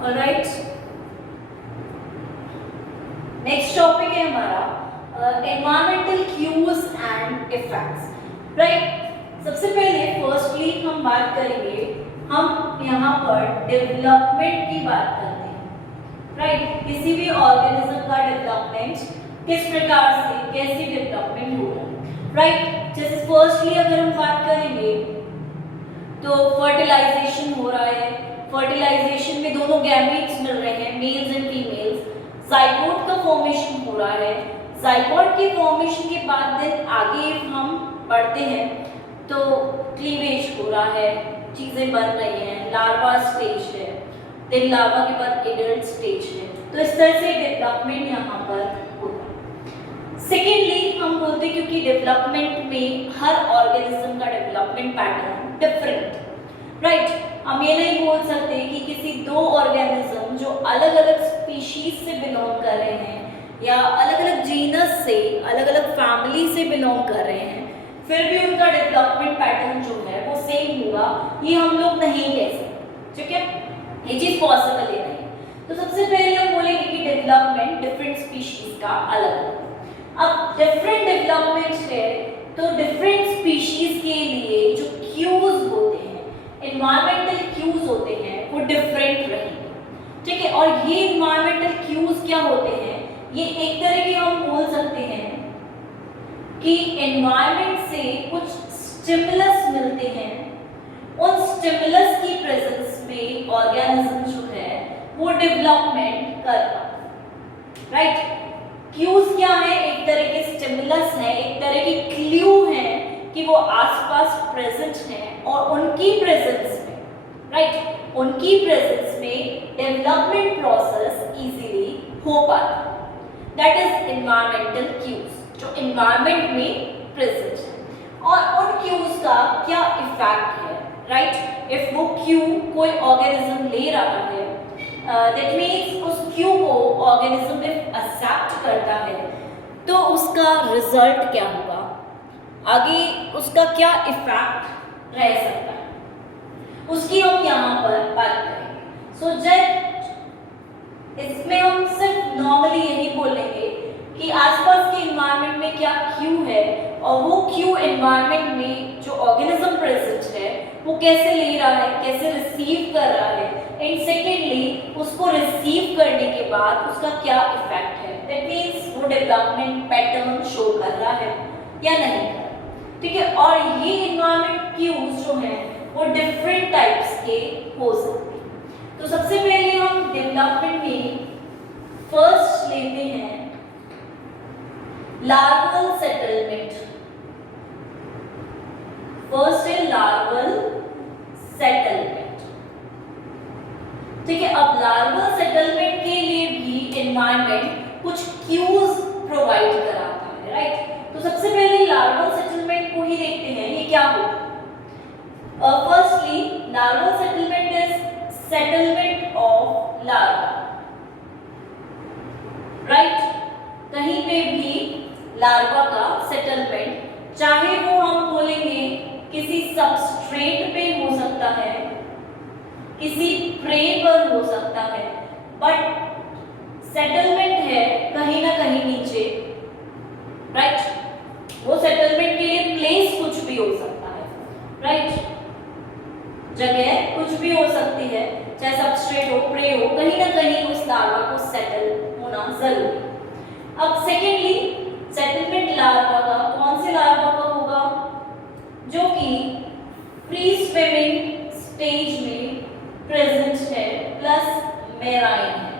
Alright, next topic है हमारा environmental cues and effects. Right, सबसे पहले फर्स्टली हम बात करेंगे, हम यहाँ पर डेवलपमेंट की बात करते हैं। राइट, किसी भी ऑर्गेनिज्म का डेवलपमेंट किस प्रकार से, कैसी डेवलपमेंट हो रहा है। राइट, जैसे फर्स्टली अगर हम बात करेंगे तो फर्टिलाइजेशन हो रहा है। फर्टिलाइजेशन में दोनों गैमीट्स मिल रहे हैं, मेल्स एंड फीमेल्स। जाइगोट का फॉर्मेशन हो रहा है। जाइगोट के फॉर्मेशन के बाद देन आगे हम बढ़ते हैं तो क्लीवेज हो रहा है, चीजें बन रही हैं, लार्वा स्टेज है, देन लार्वा के बाद एडल्ट स्टेज है। तो इस तरह से डेवलपमेंट यहाँ पर होता है। सेकेंडली हम बोलते हैं क्योंकि डेवलपमेंट में हर ऑर्गेनिज्म का डेवलपमेंट पैटर्न डिफरेंट। राइट, हम ये नहीं बोल सकते कि किसी दो ऑर्गेनिज्म जो अलग अलग स्पीशीज से बिलोंग कर रहे हैं या अलग अलग जीनस से, अलग अलग फैमिली से बिलोंग कर रहे हैं, फिर भी उनका डेवलपमेंट पैटर्न जो है वो सेम होगा, ये हम लोग नहीं कह सकते। ठीक है, ये चीज पॉसिबल है नहीं। तो सबसे पहले हम बोलेंगे कि डेवलपमेंट डिफरेंट स्पीशीज का अलग अलग। अब डिफरेंट डेवलपमेंट है तो डिफरेंट स्पीशीज के लिए जो क्यूज होते हैं, एनवायरमेंटल क्यूज होते हैं, वो डिफरेंट रहेंगे। ठीक है, और ये एनवायरमेंटल क्यूज क्या होते हैं, ये एक तरह के हम बोल सकते हैं कि एनवायरमेंट से कुछ स्टिमुलस मिलते हैं, उन स्टिमुलस की प्रेजेंस में ऑर्गेनिज्म जो है वो डेवलपमेंट कर रहा है। राइट, क्यूज क्या है, एक तरह के स्टिमुलस है, एक तरह की क्लू है कि वो आसपास प्रेजेंट हैं और उनकी प्रेजेंस में, राइट, उनकी प्रेजेंस में डेवलपमेंट प्रोसेस इजीली हो पाता है। दैट इज एनवायरमेंटल क्यूज, जो एनवायरमेंट में प्रेजेंट है। और उन क्यूज का क्या इफेक्ट है। राइट, इफ वो क्यू कोई ऑर्गेनिज्म ले रहा है, दैट मीन्स उस क्यू को ऑर्गेनिज्म इफ एक्सेप्ट करता है तो उसका रिजल्ट क्या होगा, आगे उसका क्या इफेक्ट रह सकता है, उसकी हम यहाँ पर बात करेंगे। सो जस्ट इसमें हम सिर्फ नॉर्मली यही बोलेंगे कि आसपास के एनवायरनमेंट में क्या क्यू है और वो क्यू एनवायरनमेंट में जो ऑर्गेनिज्म प्रेजेंट है वो कैसे ले रहा है, कैसे रिसीव कर रहा है, एंड सेकेंडली उसको रिसीव करने के बाद उसका क्या इफेक्ट है। दैट मीन्स वो डेवलपमेंट पैटर्न शो कर रहा है या नहीं कर रहा। ठीक है, और ये एनवायरनमेंट क्यूज जो हैं वो डिफरेंट टाइप्स के हो सकते हैं। तो सबसे पहले हम डेवलपमेंट में फर्स्ट लेते हैं लार्वल सेटलमेंट। फर्स्ट है लार्वल सेटलमेंट। ठीक है, अब लार्वल सेटलमेंट के लिए भी एनवायरनमेंट कुछ क्यूज प्रोवाइड कराता है। राइट, तो सबसे पहले लार्वल सेटलमेंट को ही देखते हैं, ये क्या होता है। Firstly larval settlement is settlement of larva. Right, कहीं पे भी लार्वा का सेटलमेंट, चाहे वो हम बोलेंगे किसी सबस्ट्रेट पे हो सकता है, किसी प्रे पर हो सकता है, बट सेटलमेंट है कहीं ना कहीं नीचे। राइट, वो सेटलमेंट के लिए प्लेस कुछ भी हो सकता है। राइट, जगह कुछ भी हो सकती है, चाहे सबस्ट्रेट हो, प्रे हो, कहीं ना कहीं उस लार्वा को सेटल होना जरूरी। अब सेकेंडली सेटलमेंट लार्वा का कौन से लार्वा का होगा, जो कि फ्री स्विमिंग स्टेज में प्रेजेंट है प्लस मेराइन है।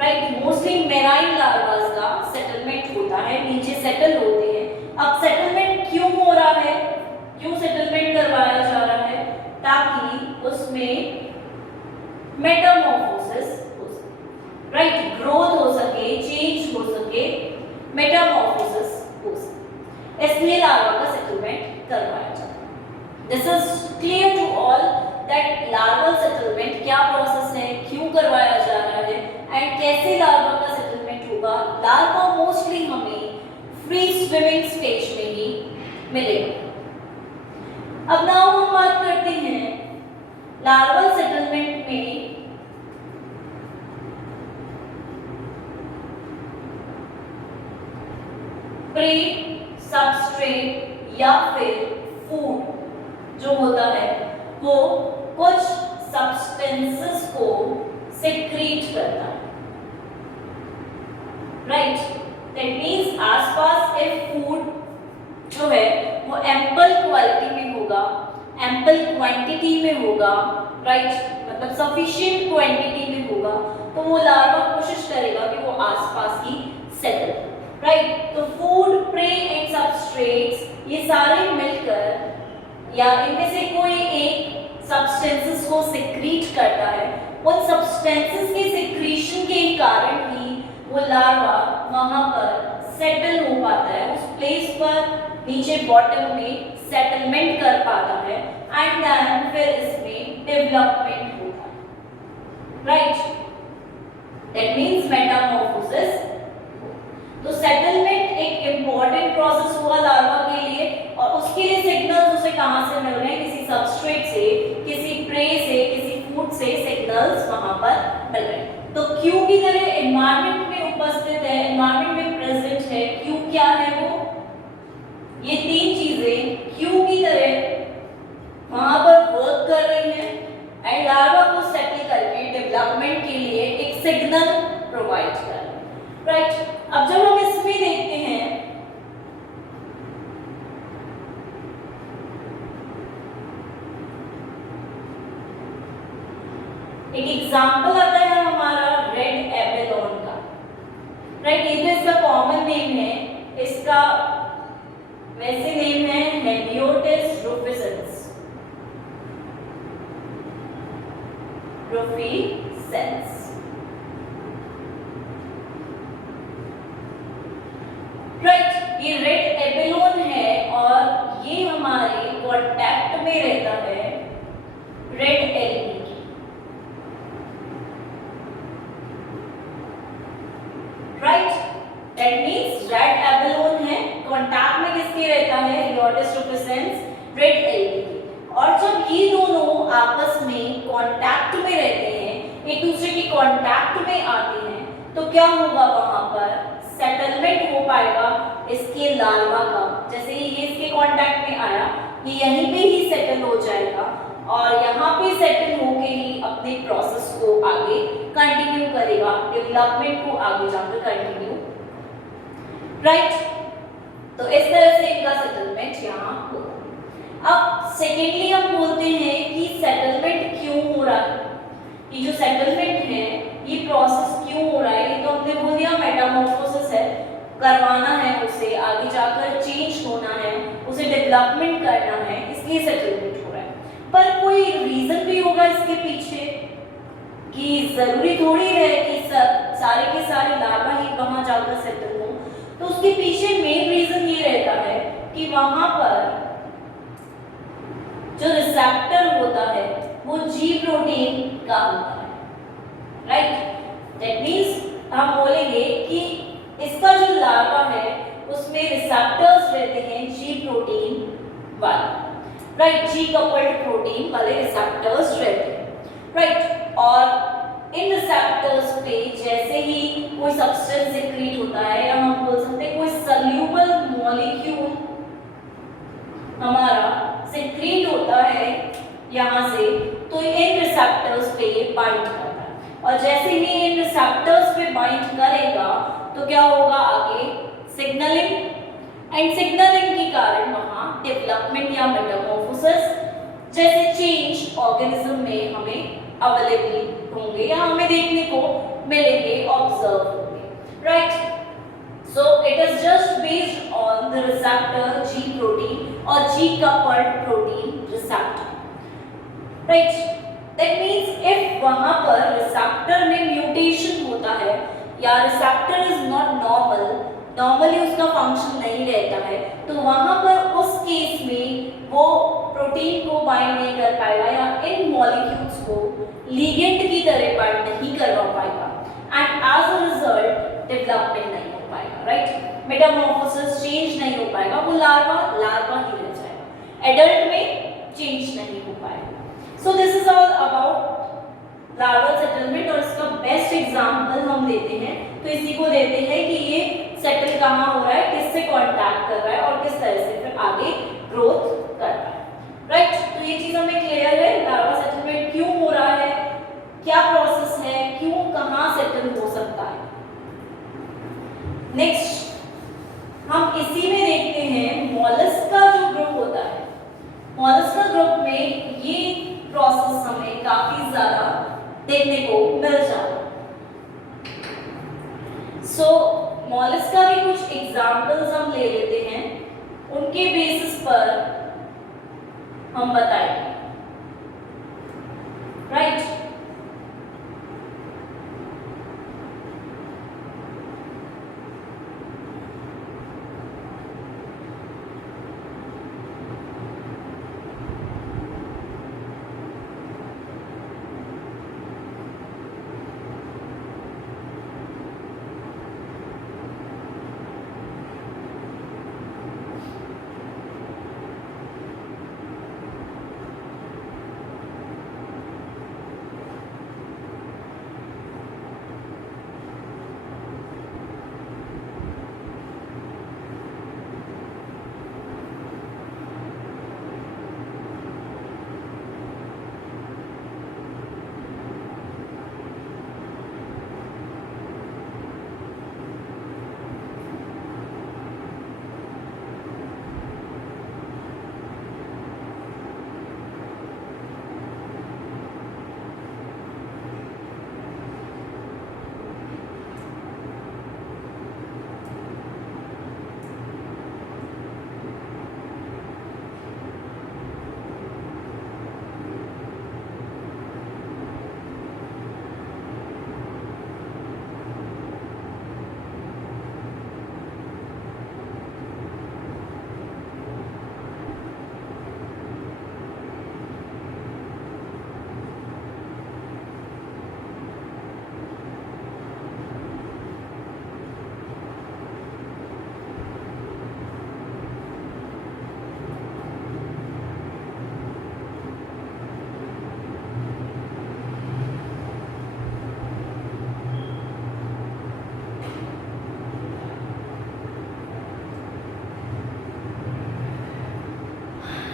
राइट, मोस्टली मेराइन लार्वास का सेटलमेंट होता है, नीचे सेटल होते हैं। अब सेटलमेंट क्यों हो रहा है, क्यों सेटलमेंट करवाया जा रहा है, ताकि उसमें मेटामॉर्फोसिस हो सके। राइट, ग्रोथ हो सके, चेंज हो सके, मेटामॉर्फोसिस हो सके, इसलिए लार्वा का सेटलमेंट करवाया जाता है। This is clear to all that larval settlement क्या प्रोसेस है, क्यों करवाया जा रहा है एंड कैसे लार्वा का सेटलमेंट होगा। लार्वा मोस्टली हमें फ्री स्विमिंग स्टेज में ही मिलेगा। अब नाउ हम बात करते हैं लार्वल सेटलमेंट में वो कुछ सब्सटेंसेस को सिक्रीट करता है, राइट। दैट मीन्स आसपास इफ फूड जो है वो एम्पल क्वालिटी में होगा, एम्पल क्वांटिटी में होगा, राइट, मतलब सफिशिएंट क्वांटिटी में होगा, तो वो लार्वा कोशिश करेगा कि वो आसपास ही सेटल, राइट। तो फूड, प्रे एंड सबस्ट्रेट्स ये सारे मिलकर या इनमें से कोई एक सब्सटेंसेस को सिक्रीट करता है। उन सब्सटेंसेस के सिक्रीशन के कारण ही वो लार्वा वहां पर सेटल हो पाता है, उस प्लेस पर नीचे बॉटम में सेटलमेंट कर पाता है, एंड देन फिर इसमें डेवलपमेंट होता है, राइट। That means Metamorphosis. तो सेटलमेंट एक इंपॉर्टेंट प्रोसेस हुआ लार्वा के लिए, और उसके लिए सिग्नल्स उसे कहां से मिल रहे हैं? किसी सबस्ट्रेट से, किसी प्रे से, किसी फूड से सिग्नल्स वहां पर मिल रहे हैं। तो क्यू की तरह एनवायरनमेंट में उपस्थित है, एनवायरनमेंट में प्रेजेंट है। क्यू क्या है? वो ये तीन चीजें क्यू की तरह वहां पर वर्क कर रही हैं एंड लार्वा को सेटल करके डेवलपमेंट के लिए एक सिग्नल प्रोवाइड कर रही है, राइट। अब जब हम इसमें देखते हैं एक एग्जांपल आता है हमारा रेड एबेलोन का, राइट। ये जो इसका कॉमन नेम है, इसका वैसे नेम है हेलियोटिस रूफिसेंस, रूफिसेंस, राइट। ये रेड एबेलोन है और ये हमारे कांटेक्ट में रहता है रेड एल्गी की, राइट। दैट मींस रेड एबेलोन है, कांटेक्ट में किसके रहता है? हेलियोटिस रूफिसेंस, रेड एल्गी की। और जब ये दोनों आपस में कांटेक्ट में रहते हैं, एक दूसरे के कांटेक्ट में आते हैं, तो क्या होगा? वहां पर सेटलमेंट हो पाएगा इसके लार्वा का। जैसे ही ये इसके कांटेक्ट में आया, ये यहीं पे ही सेटल हो जाएगा और यहाँ पे सेटल होके ही अपने प्रोसेस को आगे कंटिन्यू करेगा, डेवलपमेंट को आगे जाकर कंटिन्यू, राइट। तो इस तरह से इनका सेटलमेंट यहाँ होगा। अब सेकेंडली हम बोलते हैं कि सेटलमेंट क्यों हो रहा है, ये जो सेटलमेंट है ये प्रोसेस क्यों हो रहा है? ये तो हमने बोल दिया मेटामॉर्फोसिस है, करवाना है उसे, आगे जाकर चेंज होना है, उसे डेवलपमेंट करना है, इसलिए सेटलमेंट हो रहा है। पर कोई रीजन भी होगा इसके पीछे, कि जरूरी थोड़ी है कि सारे के सारे लार्वा ही वहां जाकर सेटल हो। तो उसके पीछे मेन रीजन ये रहता है कि वहां पर जो रिसेप्टर होता है वो जी प्रोटीन का होता है, राइट। दैट मींस हम बोलेंगे कि इसका जो लार्वा है उसमें रिसेप्टर्स रहते हैं जी प्रोटीन वाले, राइट, जी कपल्ड प्रोटीन वाले रिसेप्टर्स रहते हैं, राइट। और इन रिसेप्टर्स पे जैसे ही कोई सब्सटेंस सिक्रीट होता है, या हम बोल सकते हैं कोई सॉल्यूबल मॉलिक्यूल हमारा सिक्रीट होता है यहाँ से, तो इन रिसेप्टर्स पे ये बाइंड करता है, और जैसे ही इन रिसेप्टर्स पे बाइंड करेगा तो क्या होगा? आगे सिग्नलिंग, एंड सिग्नलिंग के कारण वहाँ डेवलपमेंट या मेटामॉर्फोसिस जैसे चेंज ऑर्गेनिज्म में हमें अवेलेबल होंगे या हमें देखने को मिलेंगे, ऑब्जर्व होंगे, right. So it is just based on the receptor G protein or G coupled protein receptor, right? That means if वहाँ पर receptor में mutation होता है या receptor is not normal, normally उसका function नहीं रहता है, तो वहाँ पर उस केस में वो प्रोटीन को बाइंड नहीं कर पाएगा या इन मॉलिक्यूल्स को लिगेंड की तरह बाइंड नहीं करवा पाएगा, and as a result development नहीं हो पाएगा, राइट। मेटामॉर्फोसिस चेंज नहीं हो पाएगा, वो लार्वा ही रह जाएगा, एडल्ट में चेंज नहीं हो पाएगा। So this is all about larval settlement, और इसका बेस्ट एग्जांपल हम देते हैं तो इसी को देते हैं कि ये सेटल कहाँ हो रहा है, किससे कांटेक्ट कर रहा है और किस तरह से फिर आगे ग्रोथ कर रहा है, राइट। तो ये चीज हमें क्लियर है। देखने को मिल जाता। सो मॉलस्क का भी कुछ एग्जाम्पल्स हम ले लेते हैं, उनके बेसिस पर हम बताएंगे, राइट।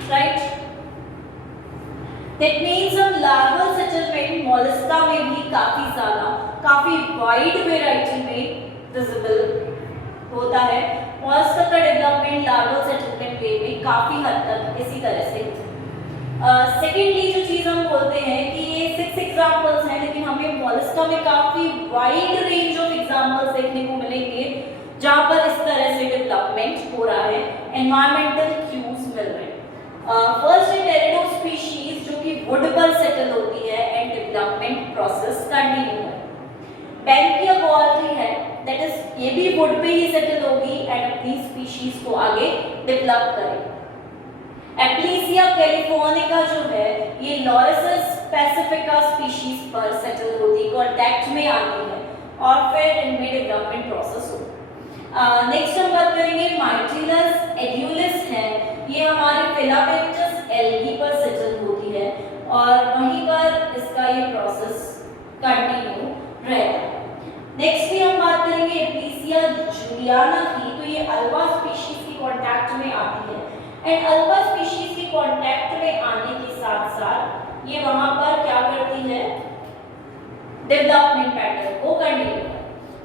राइट, दैट मीन्स हम लार्वल सेटलमेंट मोलस्का में भी काफी वाइड वेराइटी में विजिबल होता है। मोलस्का का डेवलपमेंट लार्वल सेटलमेंट वे में काफी हद तक इसी तरह से। सेकेंडली जो चीज हम बोलते हैं कि ये 6 एग्जांपल्स हैं, लेकिन हमें मोलस्का में काफी वाइड रेंज ऑफ एग्जांपल्स देखने को मिलेंगे जहां पर इस तरह से डेवलपमेंट हो रहा है, एनवायरमेंटल क्यूज मिल रहे हैं। फर्स्ट है टेरिडो स्पीशीज जो कि वुड पर सेटल होती है एंड डेवलपमेंट प्रोसेस कंटिन्यू है। बैंकिया गॉल्ट्री है, दैट इज ये भी वुड पे ही सेटल होगी एंड अपनी स्पीशीज को आगे डेवलप करेगी। एप्लीसिया कैलिफोर्निका जो है ये लॉरेसिस पैसिफिका स्पीशीज पर सेटल होती, कांटेक्ट में आती है और फिर इनमें डेवलपमेंट प्रोसेस होता है। नेक्स्ट हम बात करेंगे माइटिलस एड्यूलिस है, ये हमारे फिलामेंटस एल्गी पर सेटल होती है और वहीं पर इसका ये प्रोसेस कंटिन्यू रहेगा। नेक्स्ट भी हम बात करेंगे एप्लीसिया जूलियाना की, तो ये अल्वा स्पीशीज की कांटेक्ट में आती है एंड अल्वा स्पीशीज की कांटेक्ट में आने के साथ साथ ये वहां पर क्या करती है, डेवलपमेंट पैटर्न को कंटिन्यू।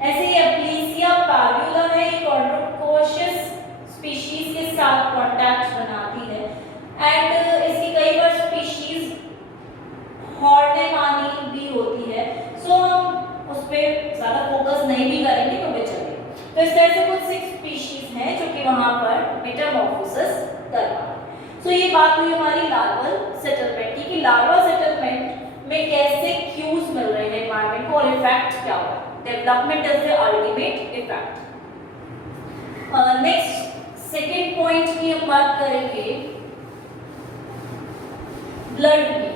ऐसे ही एप्लीसिया पार्वुला है, ये कॉन्ड्रोकोशियस स्पीशीज के साथ कांटेक्ट बनाती है एंड इसकी कई बार स्पीशीज हॉर्नेमानी भी होती है। सो हम उस पर ज्यादा फोकस नहीं भी करेंगे तो भी चलेगा। तो इस तरह से कुछ 6 स्पीशीज हैं जो कि वहां पर मेटामॉर्फोसिस कर रहा है। सो ये बात हुई हमारी लार्वल सेटलमेंट की कि लार्वा सेटलमेंट में कैसे क्यूज मिल रहे हैं एनवायरनमेंट को और इफेक्ट क्या होगा। Development is the ultimate effect. Next second point की हम बात करेंगे ब्लड में।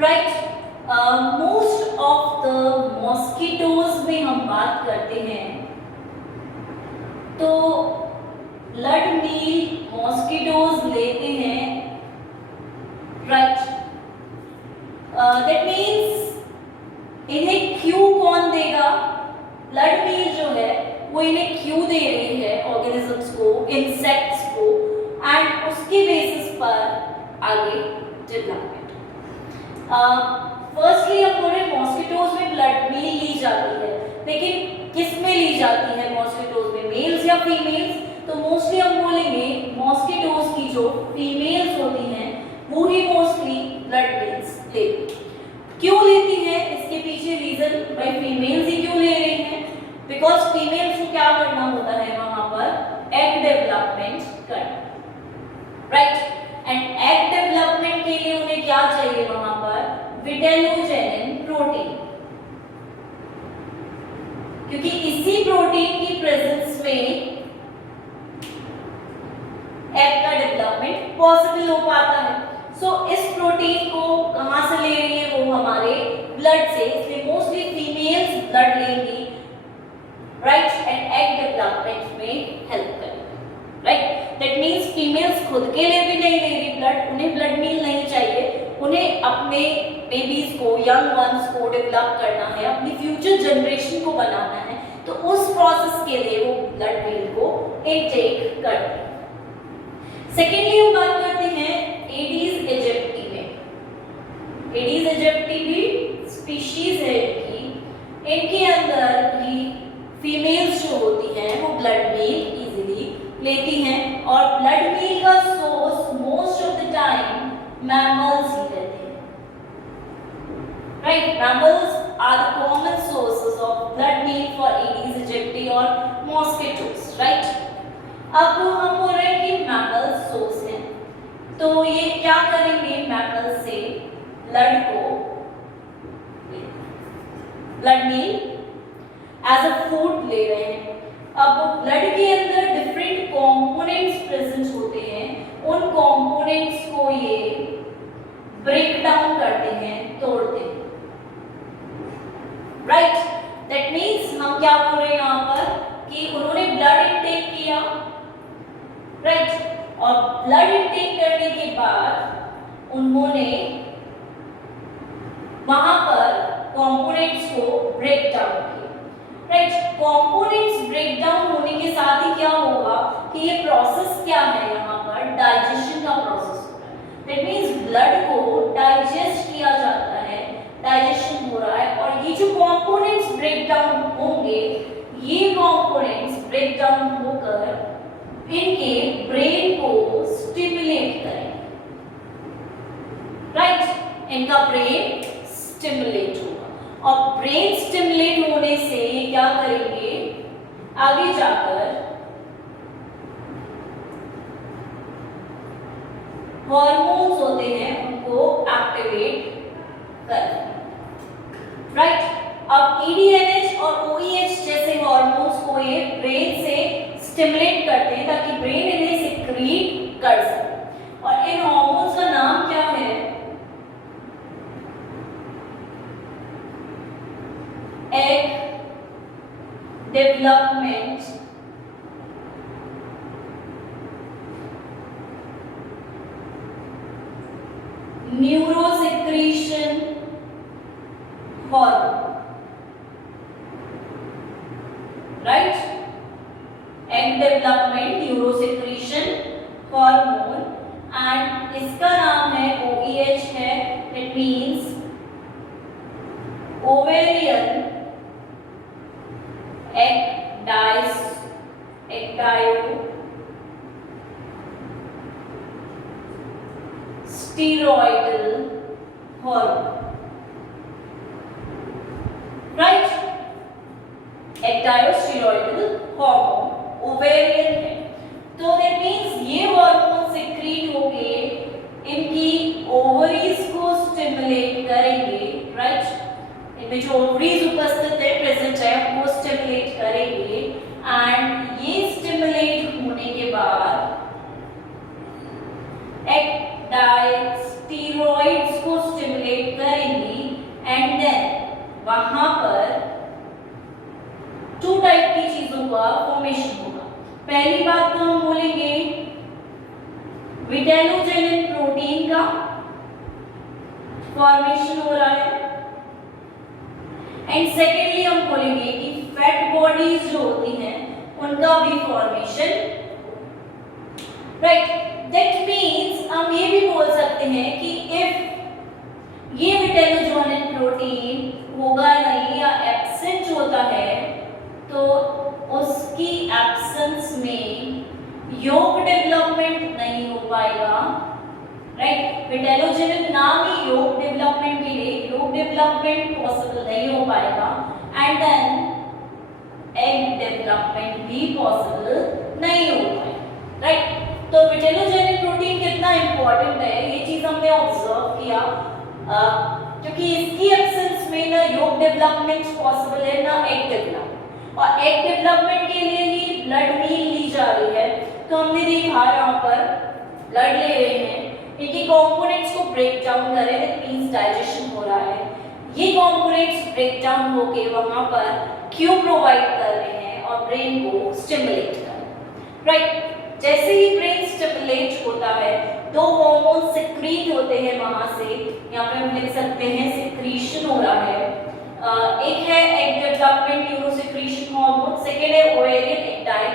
Right, most of the mosquitoes में हम बात करते हैं तो ब्लड मील मॉस्किटोज लेते हैं, राइट। दैट मीन्स इन्हें क्यू कौन देगा, ब्लड मील जो है वो इन्हें क्यू दे रही है ऑर्गेनिजम्स को, इंसेक्ट्स को एंड उसके बेसिस पर आगे डेवलपमेंट। फर्स्टली हम बोले मॉस्किटोज में ब्लड मील ली जाती है, लेकिन किस में ली जाती है मॉस्किटोज में, मेल्स या फीमेल्स? तो मोस्टली हम बोलेंगे मॉस्किटोज की जो फीमेल्स होती हैं वो ही मोस्टली ब्लड मील्स लेती। क्यों लेती हैं? इसके पीछे रीजन, भाई फीमेल्स ही क्यों ले रही हैं? बिकॉज फीमेल्स को क्या करना होता है वहां पर? एग डेवलपमेंट करना, राइट? एंड एग डेवलपमेंट के लिए उन्हें क्या चाहिए वहां पर? विटेलोजेनिन प्रोटीन, क्योंकि इसी प्रोटीन की प्रेजेंस में एग का डेवलपमेंट पॉसिबल हो पाता है। सो इस प्रोटीन को कहां से ले रही है? वो हमारे ब्लड से, इसलिए मोस्टली फीमेल्स ब्लड लेंगी, राइट? एंड एग डेवलपमेंट में हेल्प करेंगी, राइट? दैट मींस फीमेल्स खुद के लिए भी नहीं ले रही ब्लड, उन्हें ब्लड मील नहीं चाहिए, उन्हें अपने बेबीज को, यंग वंस को डेवलप करना है, अपनी फ्यूचर जनरेशन को बनाना है, तो उस प्रोसेस के लिए वो ब्लड मील को इनटेक करते हैं। सेकेंडली हम बात करते हैं एडीज एजिप्टी में। एडीज एजिप्टी भी स्पीशीज है इनकी, इनके अंदर भी फीमेल्स जो होती हैं वो ब्लड मील इजीली लेती हैं, और ब्लड मील का source most of the time mammals ही रहते हैं, right? Mammals are the common sources of blood meal for aedes aegypti और मॉस्किटोज, राइट? अब हम बोल रहे हैं कि मैमल्स सोर्स है, तो ये क्या करेंगे? मैमल से blood meal as a food ले रहे हैं। अब ब्लड के अंदर डिफरेंट कंपोनेंट्स प्रेजेंट होते हैं, उन कंपोनेंट्स को ये ब्रेक डाउन करते हैं, तोड़ते हैं, राइट? दैट मीन्स हम क्या बोल रहे हैं यहाँ पर कि उन्होंने ब्लड इनटेक किया, राइट? और ब्लड इनटेक करने के बाद उन्होंने वहां पर कंपोनेंट्स को ब्रेक डाउन किया, राइट? कंपोनेंट्स ब्रेक डाउन होने के साथ ही क्या होगा कि ये प्रोसेस क्या है यहाँ पर? डाइजेशन का प्रोसेस हो रहा है। दैट मींस ब्लड को डाइजेस्ट किया जाता है, डाइजेशन हो रहा है, और ये जो कंपोनेंट्स ब्रेक डाउन होंगे, ये कंपोनेंट्स ब्रेक डाउन होकर इनके ब्रेन को स्टिमुलेट करेंगे, राइट? इनका ब्रेन स्टिमुलेट होगा, और ब्रेन स्टिमुलेट होने से ये क्या करेंगे? आगे जाकर हॉर्मोन्स होते हैं उनको एक्टिवेट करेंगे, राइट? अब ईडीएनएच और ओईएच जैसे हॉर्मोन्स को ये ब्रेन से स्टिमुलेट करते हैं ताकि ब्रेन इन्हें सिक्रीट कर सके, और इन हॉर्मोन्स का नाम क्या है? Egg development neurosecretion hormone, right? Egg development neurosecretion hormone, and इसका नाम है OEH है। It means ovarian steroidal hormone, right? Ecdysteroidal hormone ovarian है, तो दैट मींस ये हार्मोन सिक्रीट होके इनकी ओवरीज को स्टिमुलेट करेंगे, राइट? इनमें जो ओवरीज उपस्थित है, प्रेजेंट है, उनको स्टिमुलेट करेंगे, एंड ये स्टिमुलेट होने के बाद स्टीरॉइड्स को स्टिमुलेट करेंगी, एंड देन वहां पर टू टाइप की चीजों का फॉर्मेशन होगा। पहली बात तो हम बोलेंगे विटेलोजेनिन प्रोटीन का फॉर्मेशन हो रहा है, एंड सेकेंडली हम बोलेंगे कि फैट बॉडीज जो होती हैं उनका भी फॉर्मेशन, राइट? दैट मींस हम ये भी बोल सकते हैं कि इफ ये विटेलोजेनिन प्रोटीन होगा नहीं या एब्सेंट होता है, तो विटेलोजेनिन नाम ही योग डेवलपमेंट के लिए, योग डेवलपमेंट पॉसिबल नहीं हो पाएगा एंड देन एग डेवलपमेंट भी पॉसिबल नहीं हो पाएगा, राइट। तो विटेलोजेनिक प्रोटीन कितना इंपॉर्टेंट है ये चीज हमने ऑब्जर्व किया, क्योंकि इसकी एब्सेंस में ना योग डेवलपमेंट पॉसिबल है ना एग डेवलपमेंट, और एग डेवलपमेंट के लिए ही ब्लड मील ली जा रही है। तो हमने देखा यहाँ पर ब्लड ले रहे हैं, इनके कंपोनेंट्स को ब्रेक डाउन कर रहे हैं, दैट मींस डाइजेशन हो रहा है। ये कंपोनेंट्स ब्रेक डाउन होके वहां पर क्यू प्रोवाइड कर रहे हैं और ब्रेन को स्टिमुलेट कर रहे हैं, राइट। जैसे ही ब्रेन स्टिमुलेट होता है दो हार्मोन सिक्रीट होते हैं वहां से, यहाँ पे हम लिख सकते हैं सिक्रीशन हो रहा है। एक है egg development neurosecretion hormone, second है ovarian एक्टाइल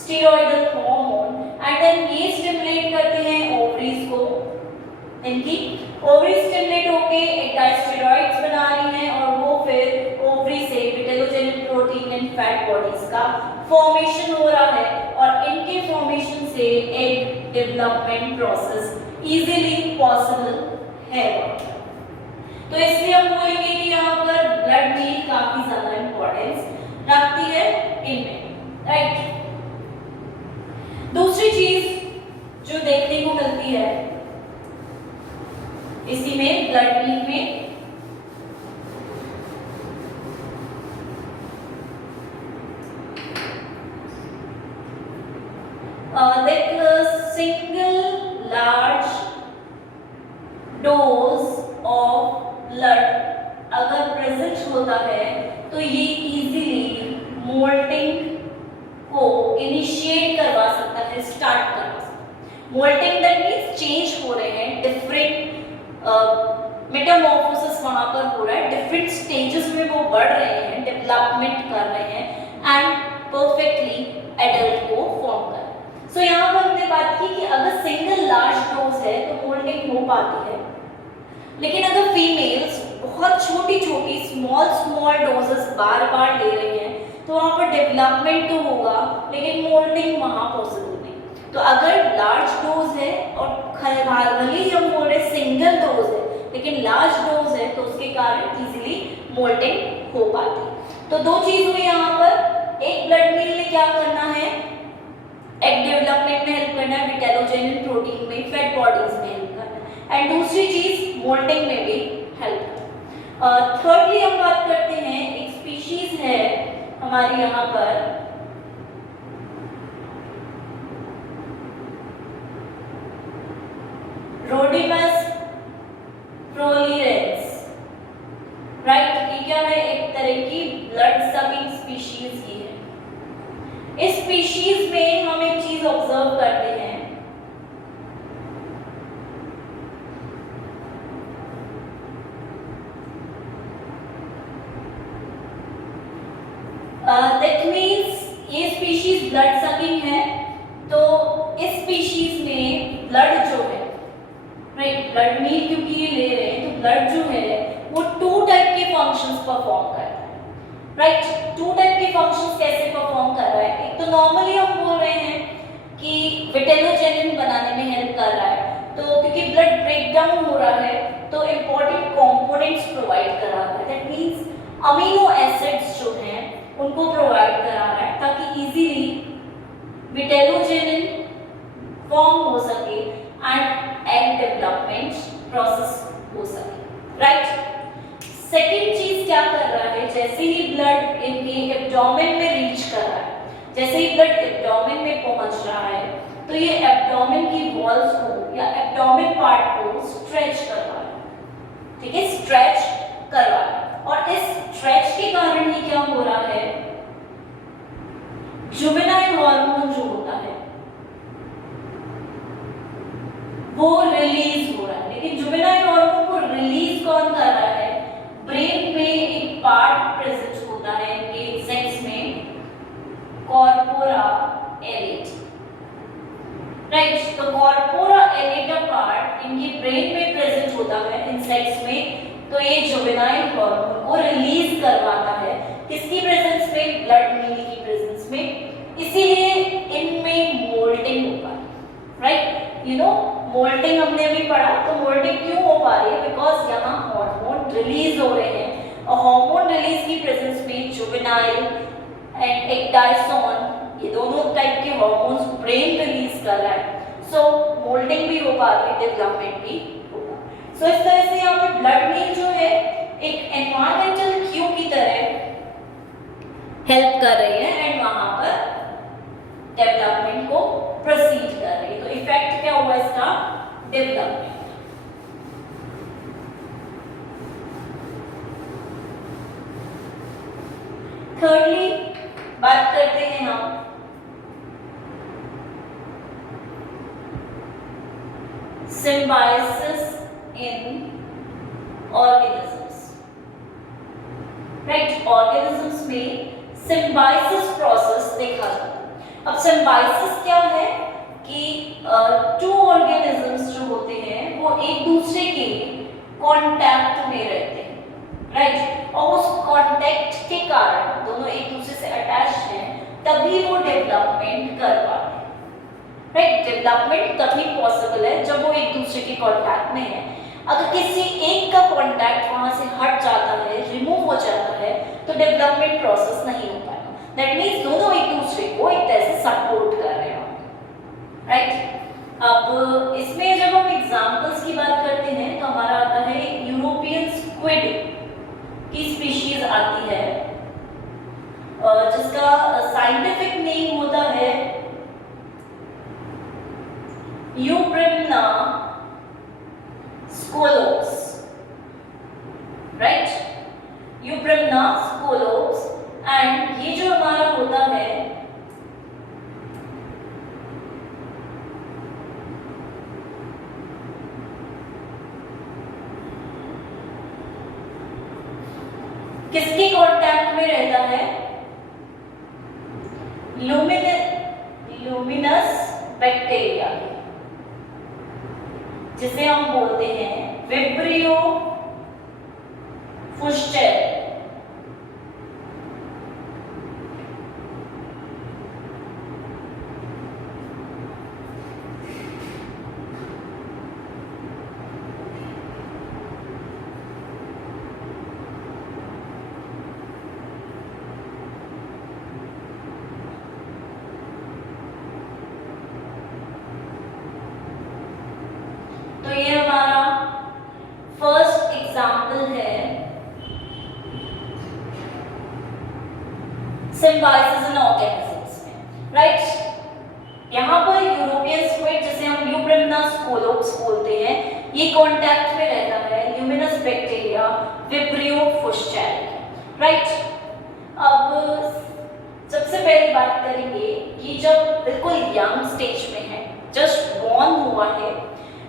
steroidal hormone, and then ये स्टिमुलेट करते हैं ओवरीज को, इनकी ओवरी स्टिमुलेट होके एक्टाइल स्टेरॉइड्स बना रही हैं और वो फिर ओवरी से विटेलोजेनिक प्रोटीन एंड फैट बॉडीज का फॉर्मेशन हो रहा है और इनके फॉर्मेशन से egg development process easily possible है। तो इसलिए हम बोलेंगे कि यहाँ पर ब्लड मील काफी ज्यादा इंपॉर्टेंस रखती है इनमें, राइट। दूसरी चीज जो देखने को मिलती है इसी में ब्लड मील में, single large dose of blood अगर प्रेजेंट होता है तो ये इजीली मोल्टिंग को इनिशिएट करवा सकता है, स्टार्ट करवा सकता है। मोल्टिंग दैट मींस चेंज हो रहे हैं, डिफरेंट मेटामॉर्फोसिस वहां पर हो रहा है, डिफरेंट स्टेजेस में वो बढ़ रहे हैं, डेवलपमेंट कर रहे हैं एंड परफेक्टली एडल्ट को फॉर्म कर। सो यहाँ पर हमने बात की कि अगर सिंगल लार्ज डोज है तो मोल्टिंग हो पाती है, लेकिन अगर फीमेल्स बहुत छोटी छोटी स्मॉल डोजेस बार बार ले रही हैं तो वहाँ पर डेवलपमेंट तो होगा लेकिन मोल्टिंग वहाँ पॉसिबल नहीं। तो अगर लार्ज डोज है और भले ही हम बोल रहे सिंगल डोज है लेकिन लार्ज डोज है तो उसके कारण इजीली मोल्टिंग हो पाती है। तो दो चीज हुई यहाँ पर, एक ब्लड मील ने क्या करना है, एग डेवलपमेंट में हेल्प करना है, विटेलोजेनिन प्रोटीन में, फैट बॉडीज में हेल्प करना है, एंड दूसरी चीज मोल्टिंग में भी हेल्प करना है। थर्डली हम बात करते हैं, एक स्पीशीज है हमारी यहाँ पर रोडिमस प्रोलिरेंस, राइट। ये क्या है, एक तरह की ब्लड सकिंग स्पीशीज ही है। इस स्पीशीज में हम एक चीज ऑब्जर्व करते हैं, दैट मींस ये स्पीशीज ब्लड सकिंग है। तो इस स्पीशीज में ब्लड जो है, राइट, ब्लड मील क्योंकि ये ले रहे हैं तो ब्लड जो है वो टू टाइप के फंक्शंस परफॉर्म करता है, राइट। टू टाइप के फंक्शंस कैसे परफॉर्म कर रहा है, एक तो नॉर्मली हम बोल रहे हैं कि विटेलोजेनिन बनाने में हेल्प कर रहा है, तो क्योंकि ब्लड ब्रेक डाउन हो रहा है तो इंपॉर्टेंट कंपोनेंट्स प्रोवाइड करा रहा है, दैट मींस अमीनो एसिड्स जो हैं उनको प्रोवाइड करा रहा है ताकि इजीली विटेलोजेनिन फॉर्म हो सके एंड एग डेवलपमेंट प्रोसेस हो सके, राइट। सेकेंड चीज क्या कर रहा है, जैसे ही ब्लड इनके एब्डोमेन में रीच कर रहा है, जैसे ही ब्लड एब्डोमेन में पहुंच रहा है तो ये एब्डोमेन की वॉल्स को या एब्डोमेन पार्ट को स्ट्रेच करवा रहा है, ठीक है, स्ट्रेच करवा रहा है। और इस स्ट्रेच के कारण ही क्या हो रहा है, जुवेनाइल हार्मोन जो होता है वो रिलीज हो रहा है। लेकिन जुवेनाइल हार्मोन को रिलीज कौन कर रहा है, ब्रेन में एक पार्ट प्रेजेंट होता है इनके सेक्स में, कॉर्पोरा एरेटा, राइट। तो कॉर्पोरा एरेटा पार्ट इनके ब्रेन में प्रेजेंट होता है इंसेक्ट्स में, तो ये जुवेनाइल हार्मोन को रिलीज करवाता है, किसकी प्रेजेंस में, ब्लड मील की प्रेजेंस में, इसीलिए इनमें मोल्टिंग होगा, राइट। यू नो मोल्टिंग हमने अभी पढ़ा, तो मोल्टिंग एंड एक्टाइसोन, ये दोनों टाइप के हार्मोन्स ब्रेन रिलीज कर रहा है। सो मोल्डिंग भी हो पा रही है, डेवलपमेंट भी होगा। सो इस तरह से यहाँ पे ब्लड मील जो है एक एनवायरमेंटल क्यू की तरह हेल्प कर रही है एंड वहां पर डेवलपमेंट को प्रोसीड कर रही है। तो इफेक्ट क्या हुआ इसका? डेवलपमेंट। थर्डली बात करते हैं हम symbiosis in organisms, right? organisms में symbiosis process देखा जाता है। अब symbiosis क्या है कि टू organisms जो होते हैं वो एक दूसरे के कांटेक्ट में रहते हैं, राइट? और उस कांटेक्ट के कारण दोनों एक दूसरे से अटैच हैं, तभी वो डेवलपमेंट कर पाते हैं, राइट? डेवलपमेंट तभी पॉसिबल है जब वो एक दूसरे के कांटेक्ट में है। अगर किसी एक का कांटेक्ट वहां से हट जाता है, रिमूव हो जाता है, तो डेवलपमेंट प्रोसेस नहीं हो पाएगा। दैट मींस दोनों एक दूसरे को एक तरह से सपोर्ट कर रहे हैं, राइट? अब इसमें जब हम एग्जांपल्स की बात करते हैं तो हमारा आता है यूरोपियन स्क्विड की स्पीशीज आती है, जिसका साइंटिफिक नेम होता है यूब्रिम्ना स्कोलोप्स, राइट? यूब्रिम्ना स्कोलोप्स। एंड ये जो हमारा होता है किसके कांटेक्ट में रहता है? लुमिनस बैक्टीरिया, जिसे हम बोलते हैं विब्रियो फुस्टेर। तो ये हमारा फर्स्ट एग्जाम्पल है सिम्बायोसिस इन ऑर्गेनिजम्स में, राइट? यहाँ पर यूरोपियन स्क्विड, जिसे हम यूब्रिम्ना स्कोलोप्स बोलते हैं, ये कांटेक्ट में रहता है ल्यूमिनस बैक्टीरिया विब्रियो फुस्टेर, राइट? अब सबसे पहले बात करेंगे कि जब बिल्कुल यंग स्टेज में है, जस्ट बॉर्न हुआ है,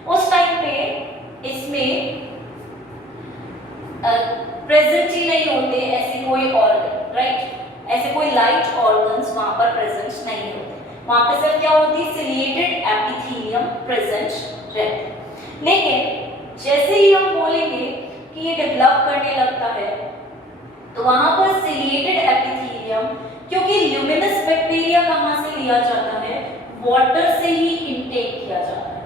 उस टाइम पे इसमें प्रेजेंट ही नहीं होते ऐसे कोई ऑर्गन, राइट? ऐसे कोई लाइट ऑर्गन्स वहां पर प्रेजेंट नहीं होते। वहां पे सिर्फ क्या होती है? सिलिएटेड एपिथेलियम प्रेजेंट रहते। लेकिन जैसे ही हम बोलेंगे कि ये डेवलप करने लगता है, तो वहां पर सिलिएटेड एपिथेलियम, क्योंकि ल्यूमिनस बैक्टीरिया कहां से लिया जाता है? वाटर से ही इनटेक किया जाता है,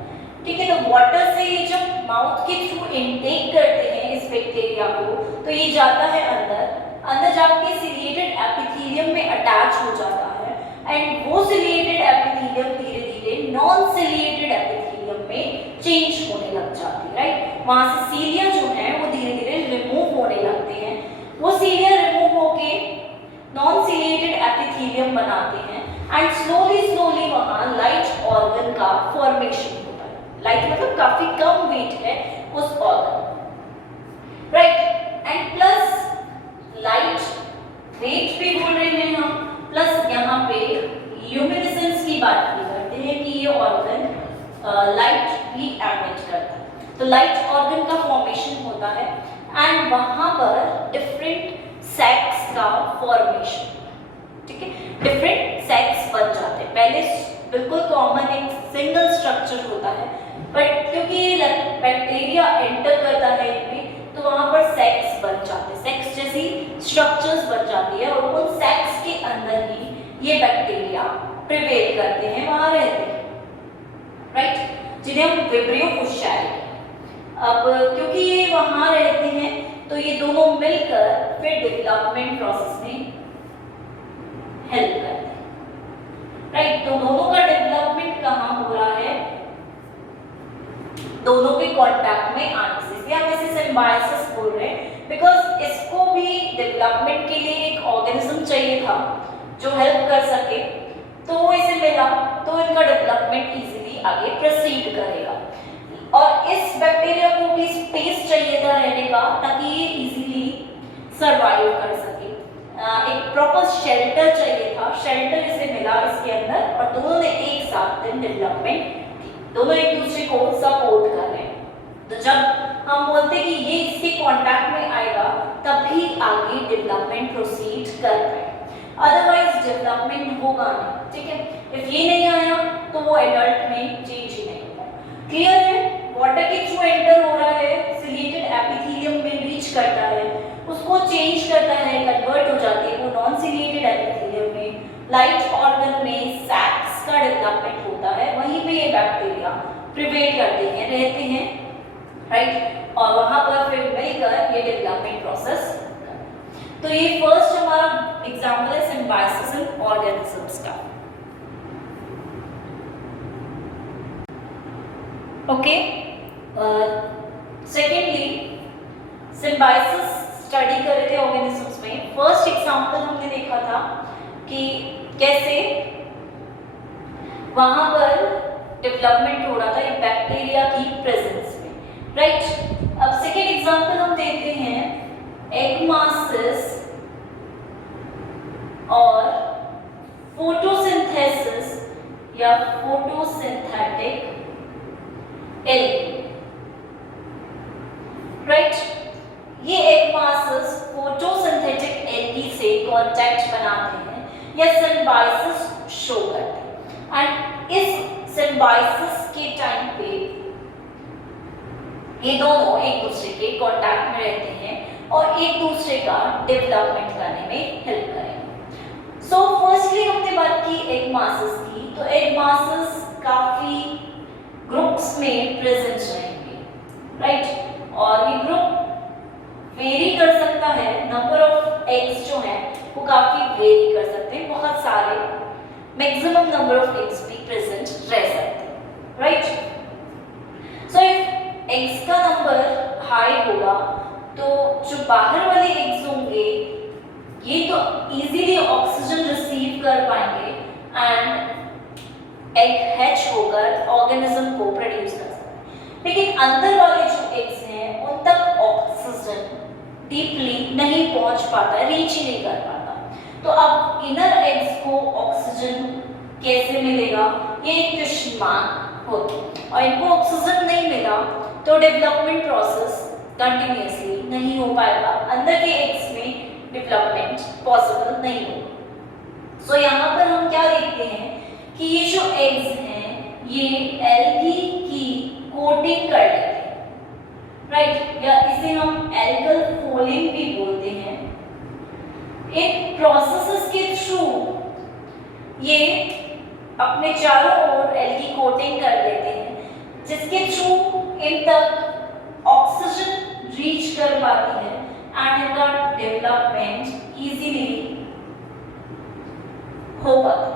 ठीक है? तो वाटर से ये जब माउथ के थ्रू इनटेक करते हैं इस बैक्टीरिया को, तो ये जाता है अंदर जाके सिलिएटेड एपिथेलियम में अटैच हो जाता है एंड वो सिलिएटेड एपिथेलियम धीरे धीरे नॉन सिलिएटेड एपिथेलियम में चेंज होने लग जाती है, राइट? वहां से सीलिया जो है वो धीरे धीरे रिमूव होने लगते हैं। वो सीलिया रिमूव होके नॉन सिलिएटेड एपिथेलियम बनाते हैं एंड स्लोली वहां लाइट ऑर्गन का फॉर्मेशन होता है। लाइट मतलब काफी कम वेट है उस organ, right? And plus light weight भी बोल रहे हैं हम, प्लस यहाँ पे ल्यूमिनेसेंस की बात भी करते हैं कि ये ऑर्गन लाइट भी एमिट करता है। तो लाइट ऑर्गन का फॉर्मेशन होता है एंड वहां पर डिफरेंट सेक्स का फॉर्मेशन, ठीक है? डिफरेंट सेक्स बन जाते हैं। पहले बिल्कुल कॉमन एक सिंगल स्ट्रक्चर होता है, बट क्योंकि बैक्टीरिया एंटर करता है इनमें, तो वहां पर सेक्स बन जाते हैं, सेक्स जैसी स्ट्रक्चर्स बन जाती है और उन सेक्स के अंदर ही ये बैक्टीरिया प्रिवेल करते हैं, वहां रहते हैं, राइट? जिन्हें हम विब्रियो फुस्टेर। अब क्योंकि ये वहां रहते हैं, तो ये दोनों मिलकर फिर डेवलपमेंट प्रोसेस में हेल्प करते हैं, राइट। तो दोनों का डेवलपमेंट कहाँ हो रहा है, दोनों के कांटेक्ट में आने से, इसलिए हम इसे सिम्बायोसिस बोल रहे हैं, बिकॉज इसको भी डेवलपमेंट के लिए एक ऑर्गेनिज्म चाहिए था जो हेल्प कर सके, तो वो इसे मिला, तो इनका डेवलपमेंट इजीली आगे प्रोसीड करेगा। और इस बैक्टीरिया को भी स्पेस चाहिए था रहने का, ताकि ये इजीली सरवाइव कर सके, एक प्रॉपर शेल्टर चाहिए था, शेल्टर इसे मिला इसके अंदर, और दोनों ने एक साथ डेवलपमेंट की, दोनों एक दूसरे को सपोर्ट कर रहे हैं। तो जब हम बोलते हैं कि ये इसके कांटेक्ट में आएगा, तभी आगे डेवलपमेंट प्रोसीड कर पाए, अदरवाइज डेवलपमेंट होगा नहीं, ठीक है। इफ ये नहीं आया तो वो एडल्ट में चेंज ही नहीं होगा। क्लियर है, वाटर के थ्रू एंटर हो रहा है, सिलिएटेड एपिथेलियम में रीच करता है, उसको चेंज करता है, कन्वर्ट हो जाती है वो नॉन सिलिएटेड एपिथेलियम में, लाइट ऑर्गन में सैक्स का डेवलपमेंट होता है, वहीं पे ये बैक्टीरिया प्रिवेल करते हैं, रहते हैं, राइट, और वहां पर फिर मिलकर ये डेवलपमेंट प्रोसेस। तो ये फर्स्ट हमारा एग्जांपल है सिम्बायोसिस इन ऑर्गेनिजम्स का। ओके, सेकेंडली सिम्बायोसिस स्टडी कर रहे थे ऑर्गेनिजम्स में, फर्स्ट एग्जांपल हमने देखा था कि कैसे वहां पर डेवलपमेंट हो रहा था एक बैक्टीरिया की प्रेजेंस में, राइट। अब सेकेंड एग्जांपल हम देखते हैं एगमासिस और फोटोसिंथेसिस या फोटोसिंथेटिक एल्गी, राइट। ये एगमासिस फोटोसिंथेटिक एल्गी से कांटेक्ट बनाते हैं या सिम्बायोसिस शो करते हैं, एंड इस सिम्बायोसिस के टाइम पे ये दोनों एक दूसरे के कांटेक्ट में रहते हैं और एक दूसरे का डेवलपमेंट करने में हेल्प करेंगे। सो फर्स्टली हमने बात की एगमासिस की, तो एगमासिस काफी ग्रुप्स में प्रेजेंट रहेंगे, राइट, और ये ग्रुप वेरी कर सकता है, नंबर ऑफ एग्स जो है वो काफी वेरी कर सकते हैं, बहुत सारे मैक्सिमम नंबर ऑफ एग्स भी प्रेजेंट रह सकते हैं, राइट। सो इफ एग्स का नंबर हाई होगा तो जो बाहर वाले एग्स होंगे ये तो इजीली ऑक्सीजन रिसीव कर पाएंगे एंड एग हैच होकर ऑर्गेनिज्म को प्रोड्यूस कर सकते हैं, लेकिन अंदर वाले जो एग्स हैं उन तक ऑक्सीजन डीपली नहीं पहुंच पाता, रीच ही नहीं कर पाता। तो अब इनर एग्स को ऑक्सीजन कैसे मिलेगा, ये एक क्वेश्चन मार्क होता है, और इनको ऑक्सीजन नहीं मिला तो डेवलपमेंट प्रोसेस कंटिन्यूअसली नहीं हो पाएगा, अंदर के एग्स में डेवलपमेंट पॉसिबल नहीं होगा। सो यहाँ पर हम क्या देखते हैं कि ये जो एग्स हैं ये एल्गी की कोटिंग कर लेते हैं, राइट, या इसे हम एल्गल फोलिंग भी बोलते हैं। इन प्रोसेसेस के थ्रू ये अपने चारों ओर एल्गी कोटिंग कर देते हैं, जिसके थ्रू इन तक ऑक्सीजन रीच कर पाती है एंड इनका डेवलपमेंट इजीली हो पाता है,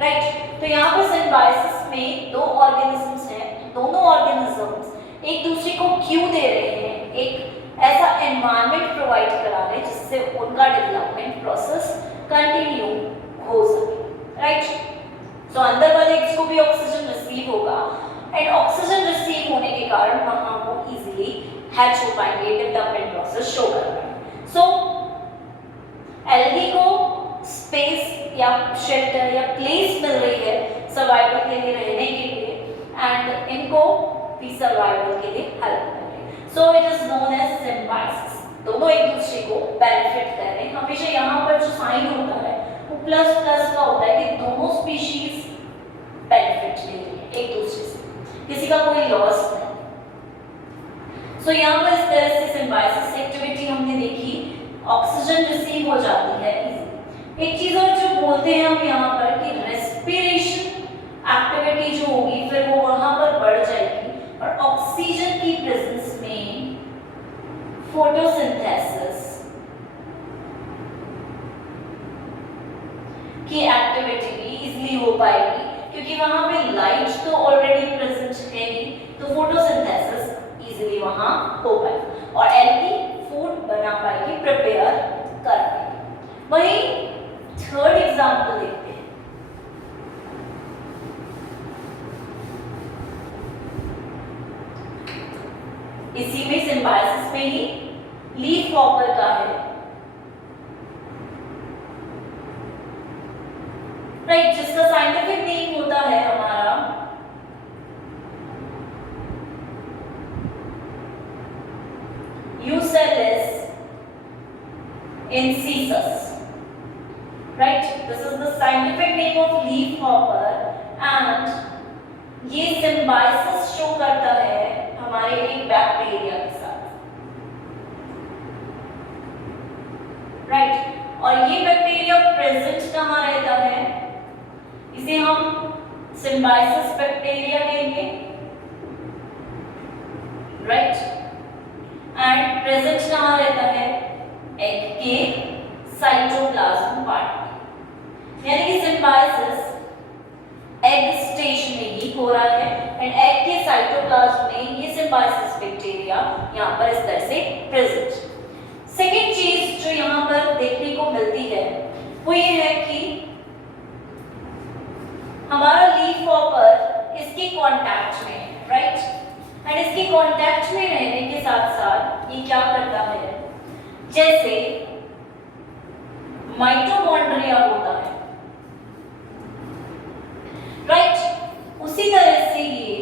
राइट। तो यहाँ पर सिम्बायोसिस में दो ऑर्गेनिजम्स हैं, दोनों ऑर्गेनिजम्स एक दूसरे को क्यों दे रहे हैं, एक ऐसा एनवायरनमेंट प्रोवाइड करा रहे हैं जिससे उनका डेवलपमेंट प्रोसेस कंटिन्यू हो सके, राइट। सो अंदर वाले एग्स को भी ऑक्सीजन रिसीव होगा एंड ऑक्सीजन रिसीव होने के कारण वहां वो इजीली हैच हो पाएंगे, डेवलपमेंट प्रोसेस शो कर पाएंगे। सो एल्गी को स्पेस या शेल्टर या प्लेस मिल रही है सर्वाइवल के लिए, रहने के लिए, एंड इनको भी सर्वाइवल के लिए हेल्प कर रहे हैं। So it is known as symbiosis, दोनों एक दूसरे को बेनिफिट कर रहे हैं। हमेशा यहाँ पर जो साइन होता है वो प्लस प्लस का होता है कि दोनों स्पीशीज बेनिफिट ले रही है एक दूसरे से, किसी का कोई लॉस नहीं। सो यहाँ पर इस तरह से सिम्बायोसिस एक्टिविटी हमने देखी, ऑक्सीजन रिसीव हो जाती है इजीली। एक चीज और जो बोलते हैं हम यहाँ पर कि रेस्पिरेशन एक्टिविटी जो होगी फिर वो वहां पर बढ़ जाएगी और ऑक्सीजन की प्रेजेंस में फोटोसिंथेसिस की एक्टिविटी भी इजीली हो पाएगी, क्योंकि वहां पे लाइट तो ऑलरेडी प्रेजेंट है ही, तो फोटोसिंथेसिस इजीली वहां हो पाएगी और एल्गी फूड बना पाएगी, प्रिपेयर कर पाएगी। वहीं थर्ड एग्जांपल देखते हैं। इसी में सिम्बायोसिस में ही लीफ हॉपर का है, राइट, जिसका साइंटिफिक नेम होता है हमारा Eucellus incisius, right? This is the scientific name of leaf hopper and ये सिम्बायोसिस शो करता है हमारे एक बैक्टीरिया के साथ, राइट, और ये बैक्टीरिया प्रेजेंट कहाँ रहता है, इसे हम सिम्बायोसिस बैक्टीरिया कहेंगे, राइट, एंड प्रेजेंट कहाँ रहता है, एग के साइटोप्लाज्म पार्ट में, यानी कि सिम्बायोसिस एग स्टेज में ही हो रहा है एंड एग के साइटोप्लाज्म में ये सिम्बायोसिस बैक्टीरिया यहाँ पर इस तरह से प्रेजेंट। सेकेंड चीज जो यहाँ पर देखने को मिलती है वो ये है कि हमारा लीफ हॉपर इसके कांटेक्ट में है, राइट, एंड इसके कांटेक्ट में रहने के साथ साथ ये क्या करता है, जैसे माइटोकॉन्ड्रिया होता है, राइट, उसी तरह से ये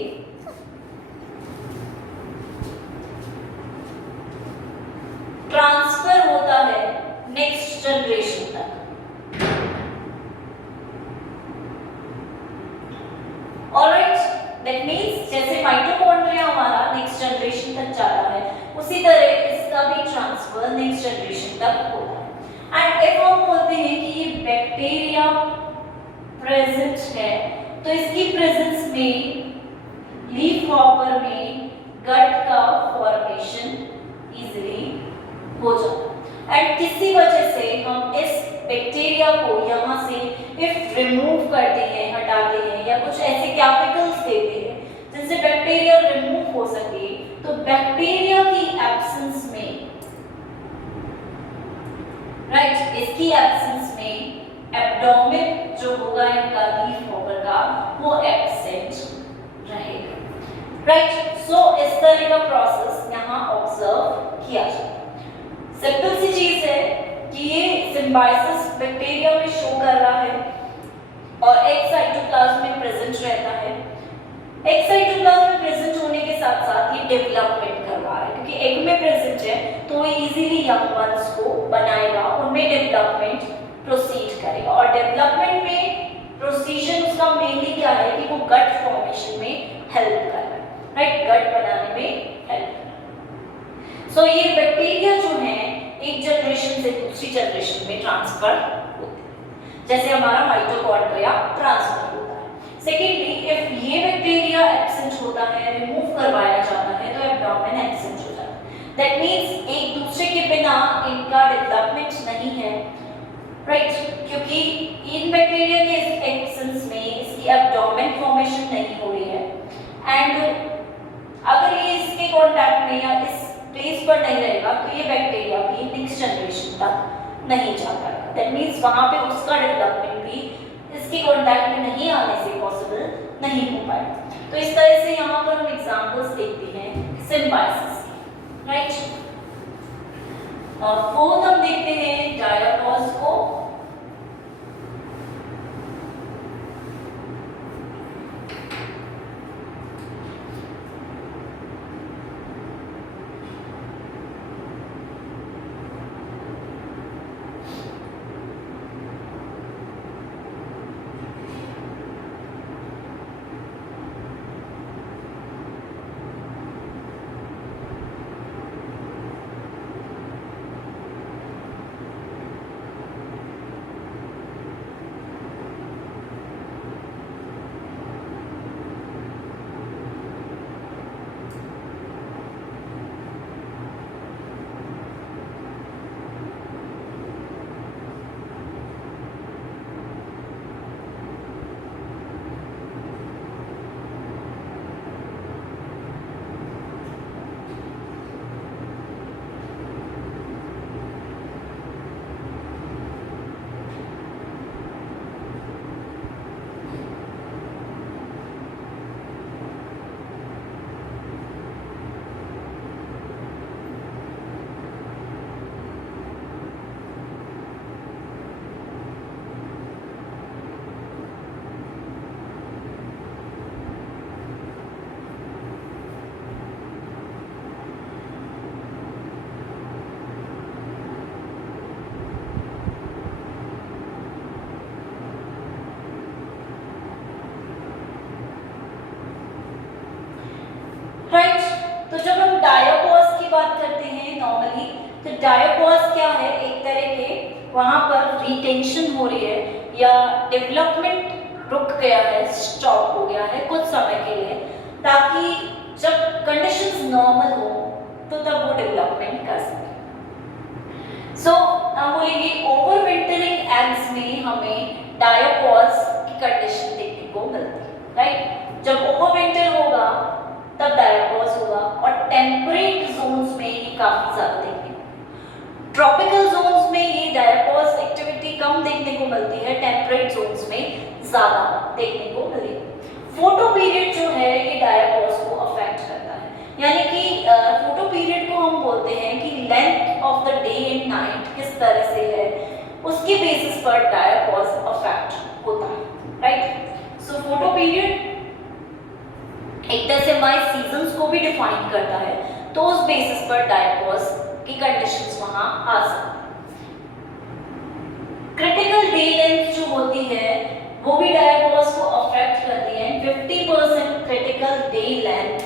ट्रांसफर होता है नेक्स्ट जनरेशन तक। ऑलराइट, दैट मींस जैसे माइटोकॉन्ड्रिया हमारा नेक्स्ट जनरेशन तक जाता है, उसी तरह इसका भी ट्रांसफर नेक्स्ट जनरेशन तक होता है। एंड इफ हम बोलते हैं कि ये बैक्टीरिया प्रेजेंट है, तो इसकी प्रेजेंस में लीफ हॉपर में गट का फॉर्मेशन इजीली हो जाता है एंड किसी वजह से हम इस बैक्टीरिया को यहाँ से इफ रिमूव करते हैं, हटाते हैं या कुछ ऐसे केमिकल्स देते हैं जिनसे बैक्टीरिया रिमूव हो सके, तो बैक्टीरिया की एब्सेंस में, राइट, इसकी एब्सेंस में एब्डोमेन जो होगा इनका लीफ हॉपर का वो एब्सेंट रहेगा, राइट। सो इस तरह का प्रोसेस यहाँ ऑब्जर्व किया जाए। सिंपल सी चीज है कि ये सिम्बायोसिस बैक्टीरिया में शो कर रहा है और एग साइटोप्लाज्म में प्रेजेंट रहता है। एग साइटोप्लाज्म में प्रेजेंट होने के साथ साथ ये डेवलपमेंट कर रहा है, क्योंकि एग में प्रेजेंट है तो ये इजीली यंग वंस को बनाएगा, उनमें डेवलपमेंट प्रोसीड करेगा और डेवलपमेंट में प्रोसीजर उसका मेनली क्या है कि वो गट फॉर्मेशन में हेल्प कर रहा है, राइट, गट बनाने में हेल्प कर रहा है। सो ये बैक्टीरिया जो है एक जनरेशन से दूसरी जनरेशन में ट्रांसफर होते हैं, जैसे हमारा माइटोकॉन्ड्रिया ट्रांसफर होता है। सेकेंडली, इफ ये बैक्टीरिया एब्सेंट होता है, रिमूव करवाया जाता है, तो एब्डोमेन एब्सेंट हो जाता है। दैट मींस एक दूसरे के बिना इनका डेवलपमेंट नहीं है, राइट, क्योंकि इन बैक्टीरिया के एब्सेंस में इसकी एब्डोमेन फॉर्मेशन नहीं हो रही है एंड अगर ये इसके कांटेक्ट में या इस प्लेस पर नहीं रहेगा तो ये बैक्टीरिया भी नेक्स्ट जनरेशन तक नहीं जा पाएगा। दैट मींस वहां पे उसका डेवलपमेंट भी इसके कांटेक्ट में नहीं आने से पॉसिबल नहीं हो पाएगा। तो इस तरह से यहाँ पर हम एग्जांपल्स देखते हैं सिम्बायोसिस की, राइट। फोर्थ हम देखते हैं डायकोस को। बात करते हैं नॉर्मली, तो डायपॉज क्या है, एक तरह के वहाँ पर रिटेंशन हो रही है या डेवलपमेंट रुक गया है, स्टॉप हो गया है कुछ समय के लिए, ताकि जब कंडीशंस नॉर्मल हो तो तब वो डेवलपमेंट कर सके। सो हम बोलेंगे ओवरविंटरिंग एग्स में हमें डायपॉज की कंडीशन देखने को मिलती है, राइट। जब ओवरविंटर होगा तब डायपॉज होगा, और टेम्परेट जोन्स में ये काफी ज्यादा देखने को, ट्रॉपिकल जोन्स में ये डायपॉज एक्टिविटी कम देखने को मिलती है, टेम्परेट जोन्स में ज्यादा देखने को मिलेगी। फोटो पीरियड जो है ये डायपॉज को अफेक्ट करता है, यानी कि फोटो पीरियड को हम बोलते हैं कि length of the day and night किस तरह से है, उसके बेसिस पर डायपॉज अफेक्ट होता है, राइट। सो फोटो पीरियड एक तरह से हमारे सीजन्स को भी डिफाइन करता है, तो उस बेसिस पर डायपॉज की कंडीशंस वहां आ सकती हैं। क्रिटिकल डे लेंथ जो होती है वो भी डायपॉज को अफेक्ट करती है। 50% क्रिटिकल डे लेंथ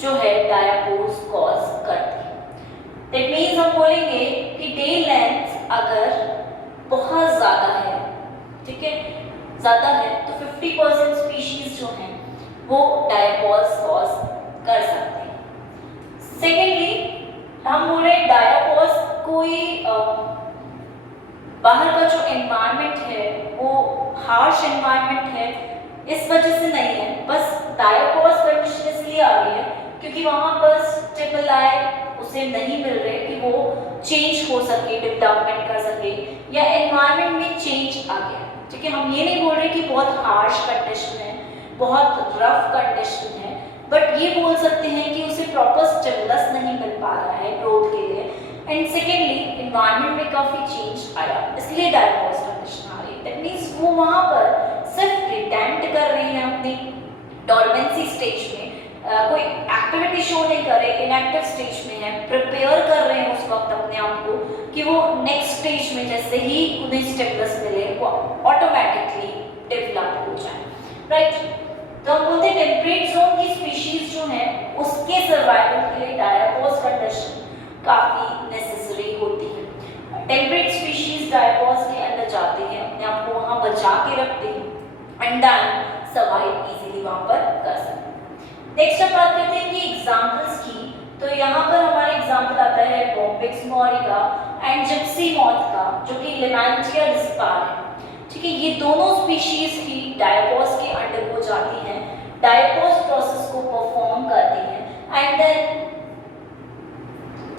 जो है डायपॉज कॉज करती है। दैट मीन्स हम बोलेंगे कि डे लेंथ अगर बहुत ज्यादा है, ठीक है, ज्यादा है, तो 50% स्पीशीज जो हैं वो डायपॉज कॉज कर सकते हैं। सेकेंडली हम बोले डायपॉज कोई बाहर का जो एनवायरनमेंट है वो हार्श एनवायरनमेंट है इस वजह से नहीं है, बस डायपॉज कंडीशन इसलिए आ रही है क्योंकि वहां पर स्टिमुलाई उसे नहीं मिल रहे कि वो चेंज हो सके, डेवलपमेंट कर सके, या एनवायरनमेंट में चेंज आ गया, ठीक है। हम ये नहीं बोल रहे कि बहुत हार्श कंडीशन है, बहुत रफ कंडीशन है, बट ये बोल सकते हैं कि उसे प्रॉपर स्टिमुलस नहीं मिल पा रहा है ग्रोथ के लिए। एंड सेकेंडली एनवायरनमेंट में काफी चेंज आया, इसलिए डायपॉज कंडीशन आ रही है। दैट मींस वो वहां पर सिर्फ रिटेंट कर रही है अपनी डॉर्मेंसी स्टेज में, कोई एक्टिविटी शो नहीं कर रहे, इनएक्टिव स्टेज में है, प्रिपेयर कर रहे हैं उस वक्त अपने आप को कि वो नेक्स्ट स्टेज में जैसे ही उन्हें स्टिमुलस मिले वो ऑटोमेटिकली डेवलप हो जाए, राइट। तो हम बोलते हैं टेम्परेट जोन की स्पीशीज जो है उसके सर्वाइवल के लिए डायपॉज कंडीशन काफी नेसेसरी होती है। टेम्परेट स्पीशीज डायपॉज के अंदर जाते हैं, अपने आप को वहां बचा के रखते हैं एंड देन सर्वाइव इजीली वहां पर कर सकते हैं। नेक्स्ट हम बात करते हैं कि एग्जांपल्स की, तो यहाँ पर हमारा एग्जांपल आता है बॉम्बिक्स मोरिका एंड जिप्सी मॉथ का, जो कि लिमेंटिया डिस्पार है, ठीक है। ये दोनों स्पीशीज ही डायपॉज के अंडर हो जाती हैं, डायपॉज प्रोसेस को परफॉर्म करती हैं एंड देन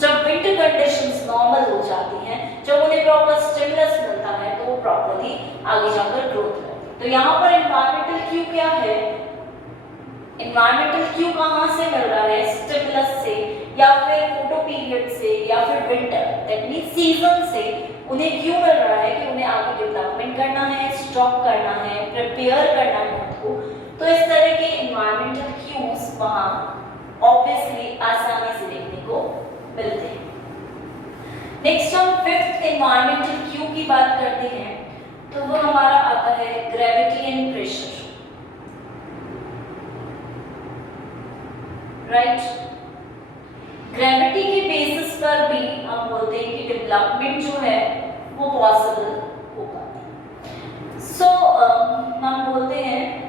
जब विंटर कंडीशंस नॉर्मल हो जाती हैं, जब उन्हें प्रॉपर स्टिमुलस मिलता है तो वो प्रॉपर्ली आगे जाकर ग्रोथ करती है। तो यहाँ पर एनवायरमेंटल क्यू क्या है, एनवायरमेंटल क्यू कहाँ से मिल रहा है, स्टिमुलस से या फिर फोटो पीरियड से या फिर विंटर, दैट मींस सीजन से उन्हें क्यों मिल रहा है कि उन्हें आगे डेवलपमेंट करना है, स्टॉक करना है, प्रिपेयर करना है खुद को। तो इस तरह के एनवायरमेंटल क्यूज वहाँ ऑब्वियसली आसानी से देखने को मिलते हैं। नेक्स्ट हम फिफ्थ एनवायरमेंटल क्यू की बात करते हैं, तो वो हमारा आता है gravity and pressure, right. Gravity के बेसिस पर भी हम बोलते हैं कि डेवलपमेंट जो है वो पॉसिबल होगा। सो हम बोलते हैं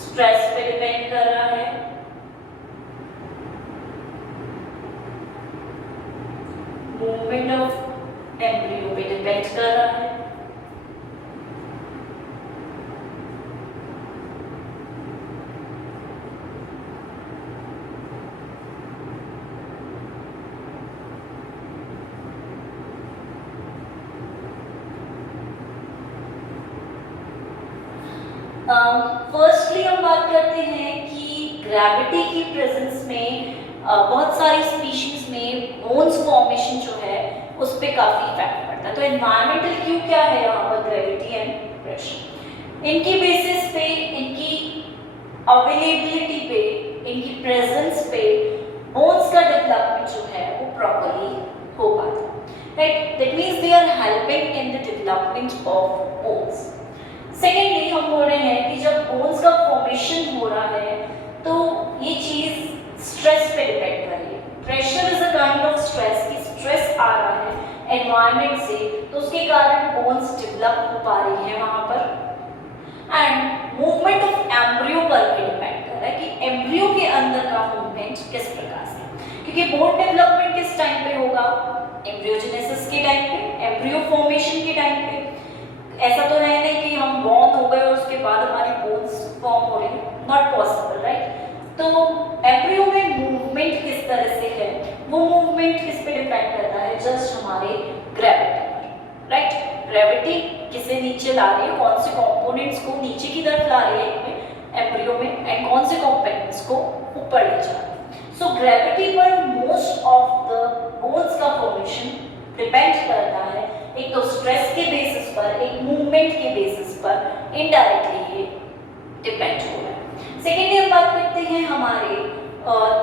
स्ट्रेस पे डिपेंड कर रहा है, मूवमेंट ऑफ एम्ब्रियो पे डिपेंड कर रहा है, फर्स्टली हम बात करते हैं कि ग्रेविटी की प्रेजेंस में बहुत सारी स्पीशीज में बोन्स फॉर्मेशन जो है उस पर काफी इफेक्ट पड़ता है। तो एनवायरमेंटल क्यू क्या है यहाँ पर, ग्रेविटी एंड प्रेशर, इनकी बेसिस पे, इनकी अवेलेबिलिटी पे, इनकी प्रेजेंस पे बोन्स का डेवलपमेंट जो है वो प्रॉपरली हो पाता है, right. That means they are helping in the development of bones. Secondly हम बोल रहे हैं कि जब बोन्स का फॉर्मेशन हो रहा है तो ये चीज स्ट्रेस पे डिपेंड कर रही है। Pressure is a kind of stress, कि स्ट्रेस आ रहा है एनवायरनमेंट से, तो उसके कारण बोन्स डेवलप हो पा रही है वहां पर। एंड मूवमेंट ऑफ एम्ब्रियो पर भी डिपेंड कर रहा है कि एम्ब्रियो के अंदर का मूवमेंट किस प्रकार से, क्योंकि बोन डेवलपमेंट किस टाइम पे होगा, एम्ब्रियोजेनेसिस के टाइम पे, एम्ब्रियो फॉर्मेशन के टाइम पे। ऐसा तो है नहीं कि हम बॉर्न हो गए और उसके बाद हमारी बोन्स फॉर्म हो रही है, नॉट पॉसिबल, राइट। तो एम्ब्रियो में मूवमेंट किस तरह से है, वो मूवमेंट किस पे डिपेंड करता है, जस्ट हमारे ग्रेविटी पर, राइट। ग्रेविटी किसे नीचे ला रही है, कौन से कंपोनेंट्स को नीचे की तरफ ला रही है एम्ब्रियो में, एंड कौन से कंपोनेंट्स को ऊपर ले जा रही है। सो ग्रेविटी पर मोस्ट ऑफ द बोन्स का फॉर्मेशन डिपेंड करता है, एक तो स्ट्रेस के बेसिस पर, एक मूवमेंट के बेसिस पर, इनडायरेक्टली ये डिपेंड हो रहा है। सेकेंडली हम बात करते हैं हमारे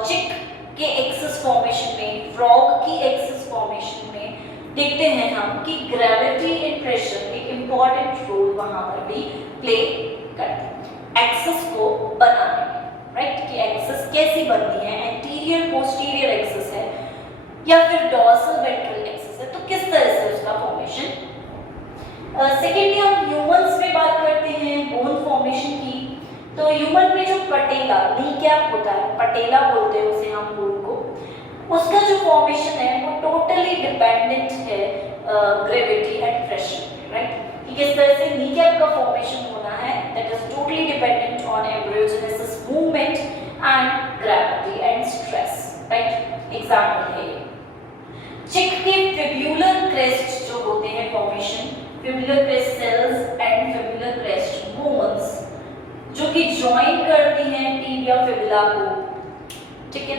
चिक के एक्सिस फॉर्मेशन में, फ्रॉग की एक्सिस फॉर्मेशन में देखते हैं हम कि ग्रेविटी एंड प्रेशर एक इम्पॉर्टेंट रोल वहां पर भी प्ले करते हैं एक्सिस को बनाने में, राइट। कि एक्सिस कैसी बनती है, एंटीरियर पोस्टीरियर एक्सिस है या फिर डॉर्सल वेंट्रल एक्सिस है, तो किस तरह से उसका फॉर्मेशन। सेकेंडली हम ह्यूमंस में बात करते हैं बोन फॉर्मेशन की। तो ह्यूमन में जो पटेला, नी कैप होता है, पटेला बोलते हैं उसे हम बोन को, उसका जो फॉर्मेशन है वो टोटली डिपेंडेंट है ग्रेविटी एंड प्रेशर पे, राइट। कि किस तरह से नी कैप का फॉर्मेशन होना है, that is totally dependent on embryogenesis movement and gravity and stress, right. Example है चिक के फिब्यूलर क्रेस्ट जो होते हैं formation, fibular crest cells and fibular crest bones जो कि ज्वाइन करती हैं टिबिया फिबुला को, ठीक है,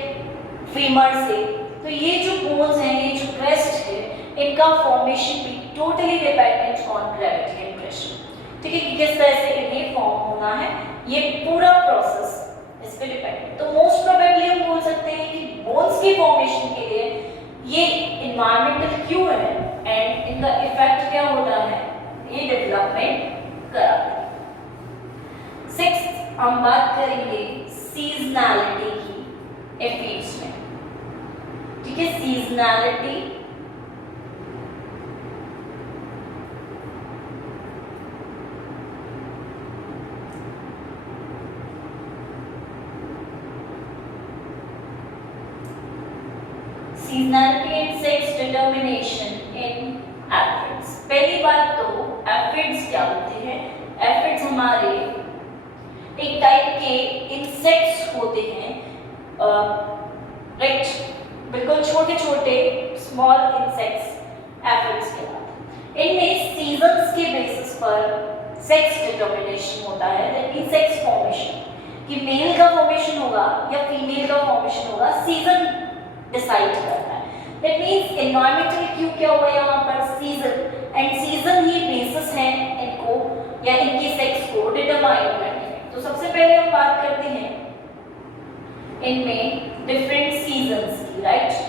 फीमर से। तो ये जो बोन्स हैं, ये जो क्रेस्ट है, इनका फॉर्मेशन भी totally dependent on gravity and pressure, ठीक है, कि किस तरह से इन्हें फॉर्म होना है, ये पूरा प्रोसेस इस पे डिपेंडेंट। तो मोस्ट प्रोबेबली हम बोल सकते हैं कि बोन्स की फॉर्मेशन के लिए ये इन्वायरमेंटल क्यू है एंड इनका इफेक्ट क्या होता है, ये डेवलपमेंट कराता है। सिक्स्थ हम बात करेंगे सीजनैलिटी की एफिड्स में, ठीक है। Seasonality seasonality and sex determination in aphids. पहली बात तो एफिड्स क्या होते हैं, एफिड्स हमारे एक टाइप के इंसेक्ट्स होते हैं, राइट, बिल्कुल छोटे छोटे स्मॉल इंसेक्ट्स एफिड्स कहलाते हैं। इनमें सीजन्स के बेसिस पर सेक्स डिटर्मिनेशन होता है, दैट मींस सेक्स फॉर्मेशन, कि मेल का फॉर्मेशन होगा या फीमेल का फॉर्मेशन होगा, सीजन डिसाइड करता है। दैट मींस एनवायरमेंटल क्यू क्या हुआ यहाँ पर, season, and season he basis है इनको या इनकी सेक्स को डिटरमाइन करने। तो सबसे पहले हम बात करते हैं इनमें डिफरेंट सीजन्स की, राइट।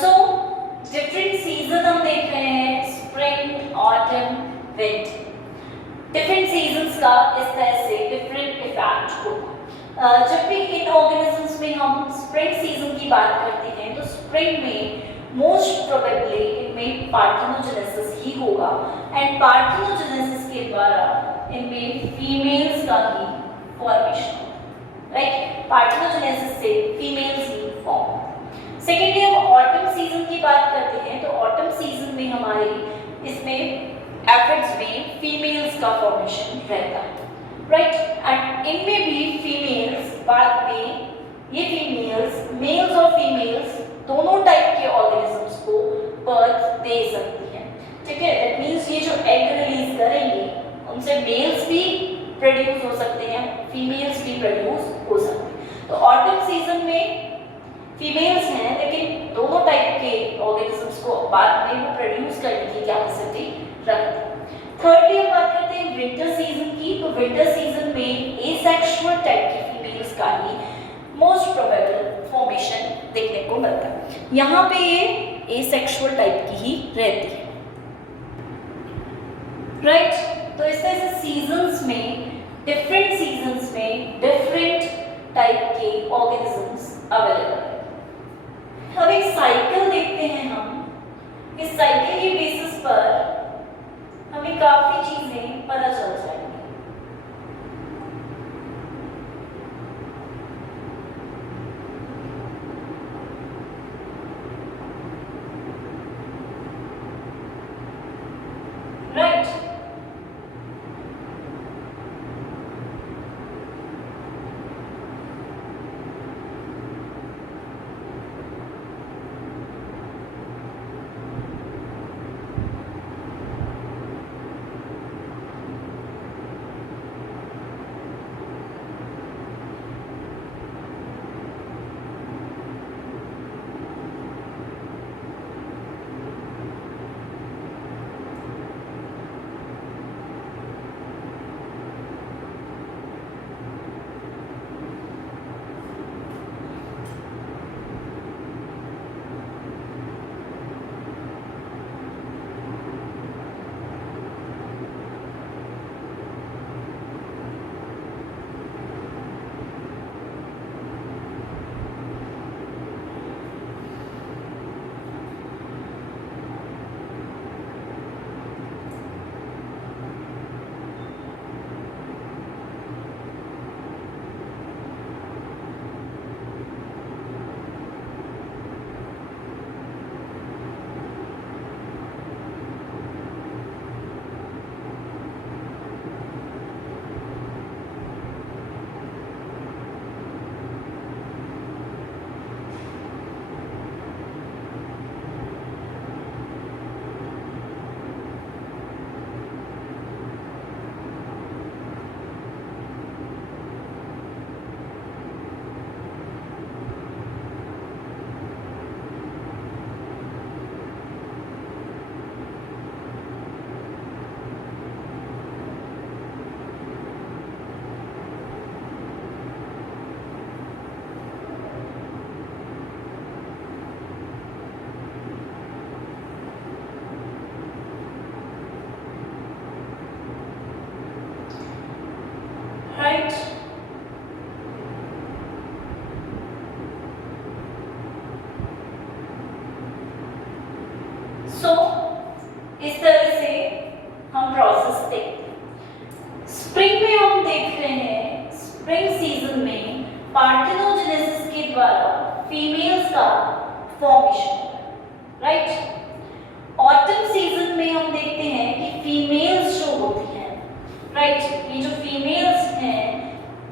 सो डिफरेंट सीजन हम देख रहे हैं, spring, autumn, winter. Different seasons का इस तरह से डिफरेंट इफेक्ट होता है। जब भी इन ऑर्गेनिजम्स में हम स्प्रिंग सीजन की बात करते हैं तो स्प्रिंग में मोस्ट प्रोबेबली इनमें पार्थिनोजेनेसिस ही होगा, एंड पार्थिनोजेनेसिस के द्वारा इनमें फीमेल्स का ही फॉर्मेशन होगा, राइट, पार्थिनोजेनेसिस से फीमेल्स ही फॉर्म। सेकेंडली हम ऑटम सीजन की बात करते हैं, तो ऑटम सीजन में हमारे इसमें एफिड्स में फीमेल्स का फॉर्मेशन रहता है, राइट, एंड इनमें भी फीमेल्स बाद में ये फीमेल्स मेल्स और फीमेल्स दोनों टाइप के ऑर्गेनिजम्स को बर्थ दे सकती हैं, ठीक है। दैट मींस ये जो एग रिलीज करेंगे उनसे मेल्स भी प्रोड्यूस हो सकते हैं, फीमेल्स भी प्रोड्यूस हो सकते हैं। तो ऑटम सीजन में फीमेल्स हैं लेकिन दोनों टाइप के ऑर्गेनिजम्स को बाद में वो प्रोड्यूस करने की कैपेसिटी रखते हैं। थर्डली हम बात करते हैं विंटर सीजन की, तो विंटर सीजन में एसेक्सुअल टाइप की फीमेल्स का ही मोस्ट प्रोबेबल फॉर्मेशन देखने को मिलता है। यहाँ पे ये एसेक्सुअल टाइप की ही रहती है, राइट। तो इस तरह से सीजन्स में, डिफरेंट सीजन्स में डिफरेंट टाइप के ऑर्गेनिजम्स अवेलेबल है। अब एक साइकिल देखते हैं हम, इस साइकिल के बेसिस पर हमें काफी चीजें पता चल जाएंगी। राइट, राइट, सो इस तरह से हम प्रोसेस देखते हैं। स्प्रिंग में हम देख रहे हैं, स्प्रिंग सीजन में पार्थिनोजेनेसिस के द्वारा फीमेल्स का फॉर्मेशन, राइट। ऑटम सीजन में हम देखते हैं कि फीमेल्स जो होती हैं, राइट, ये जो फीमेल्स हैं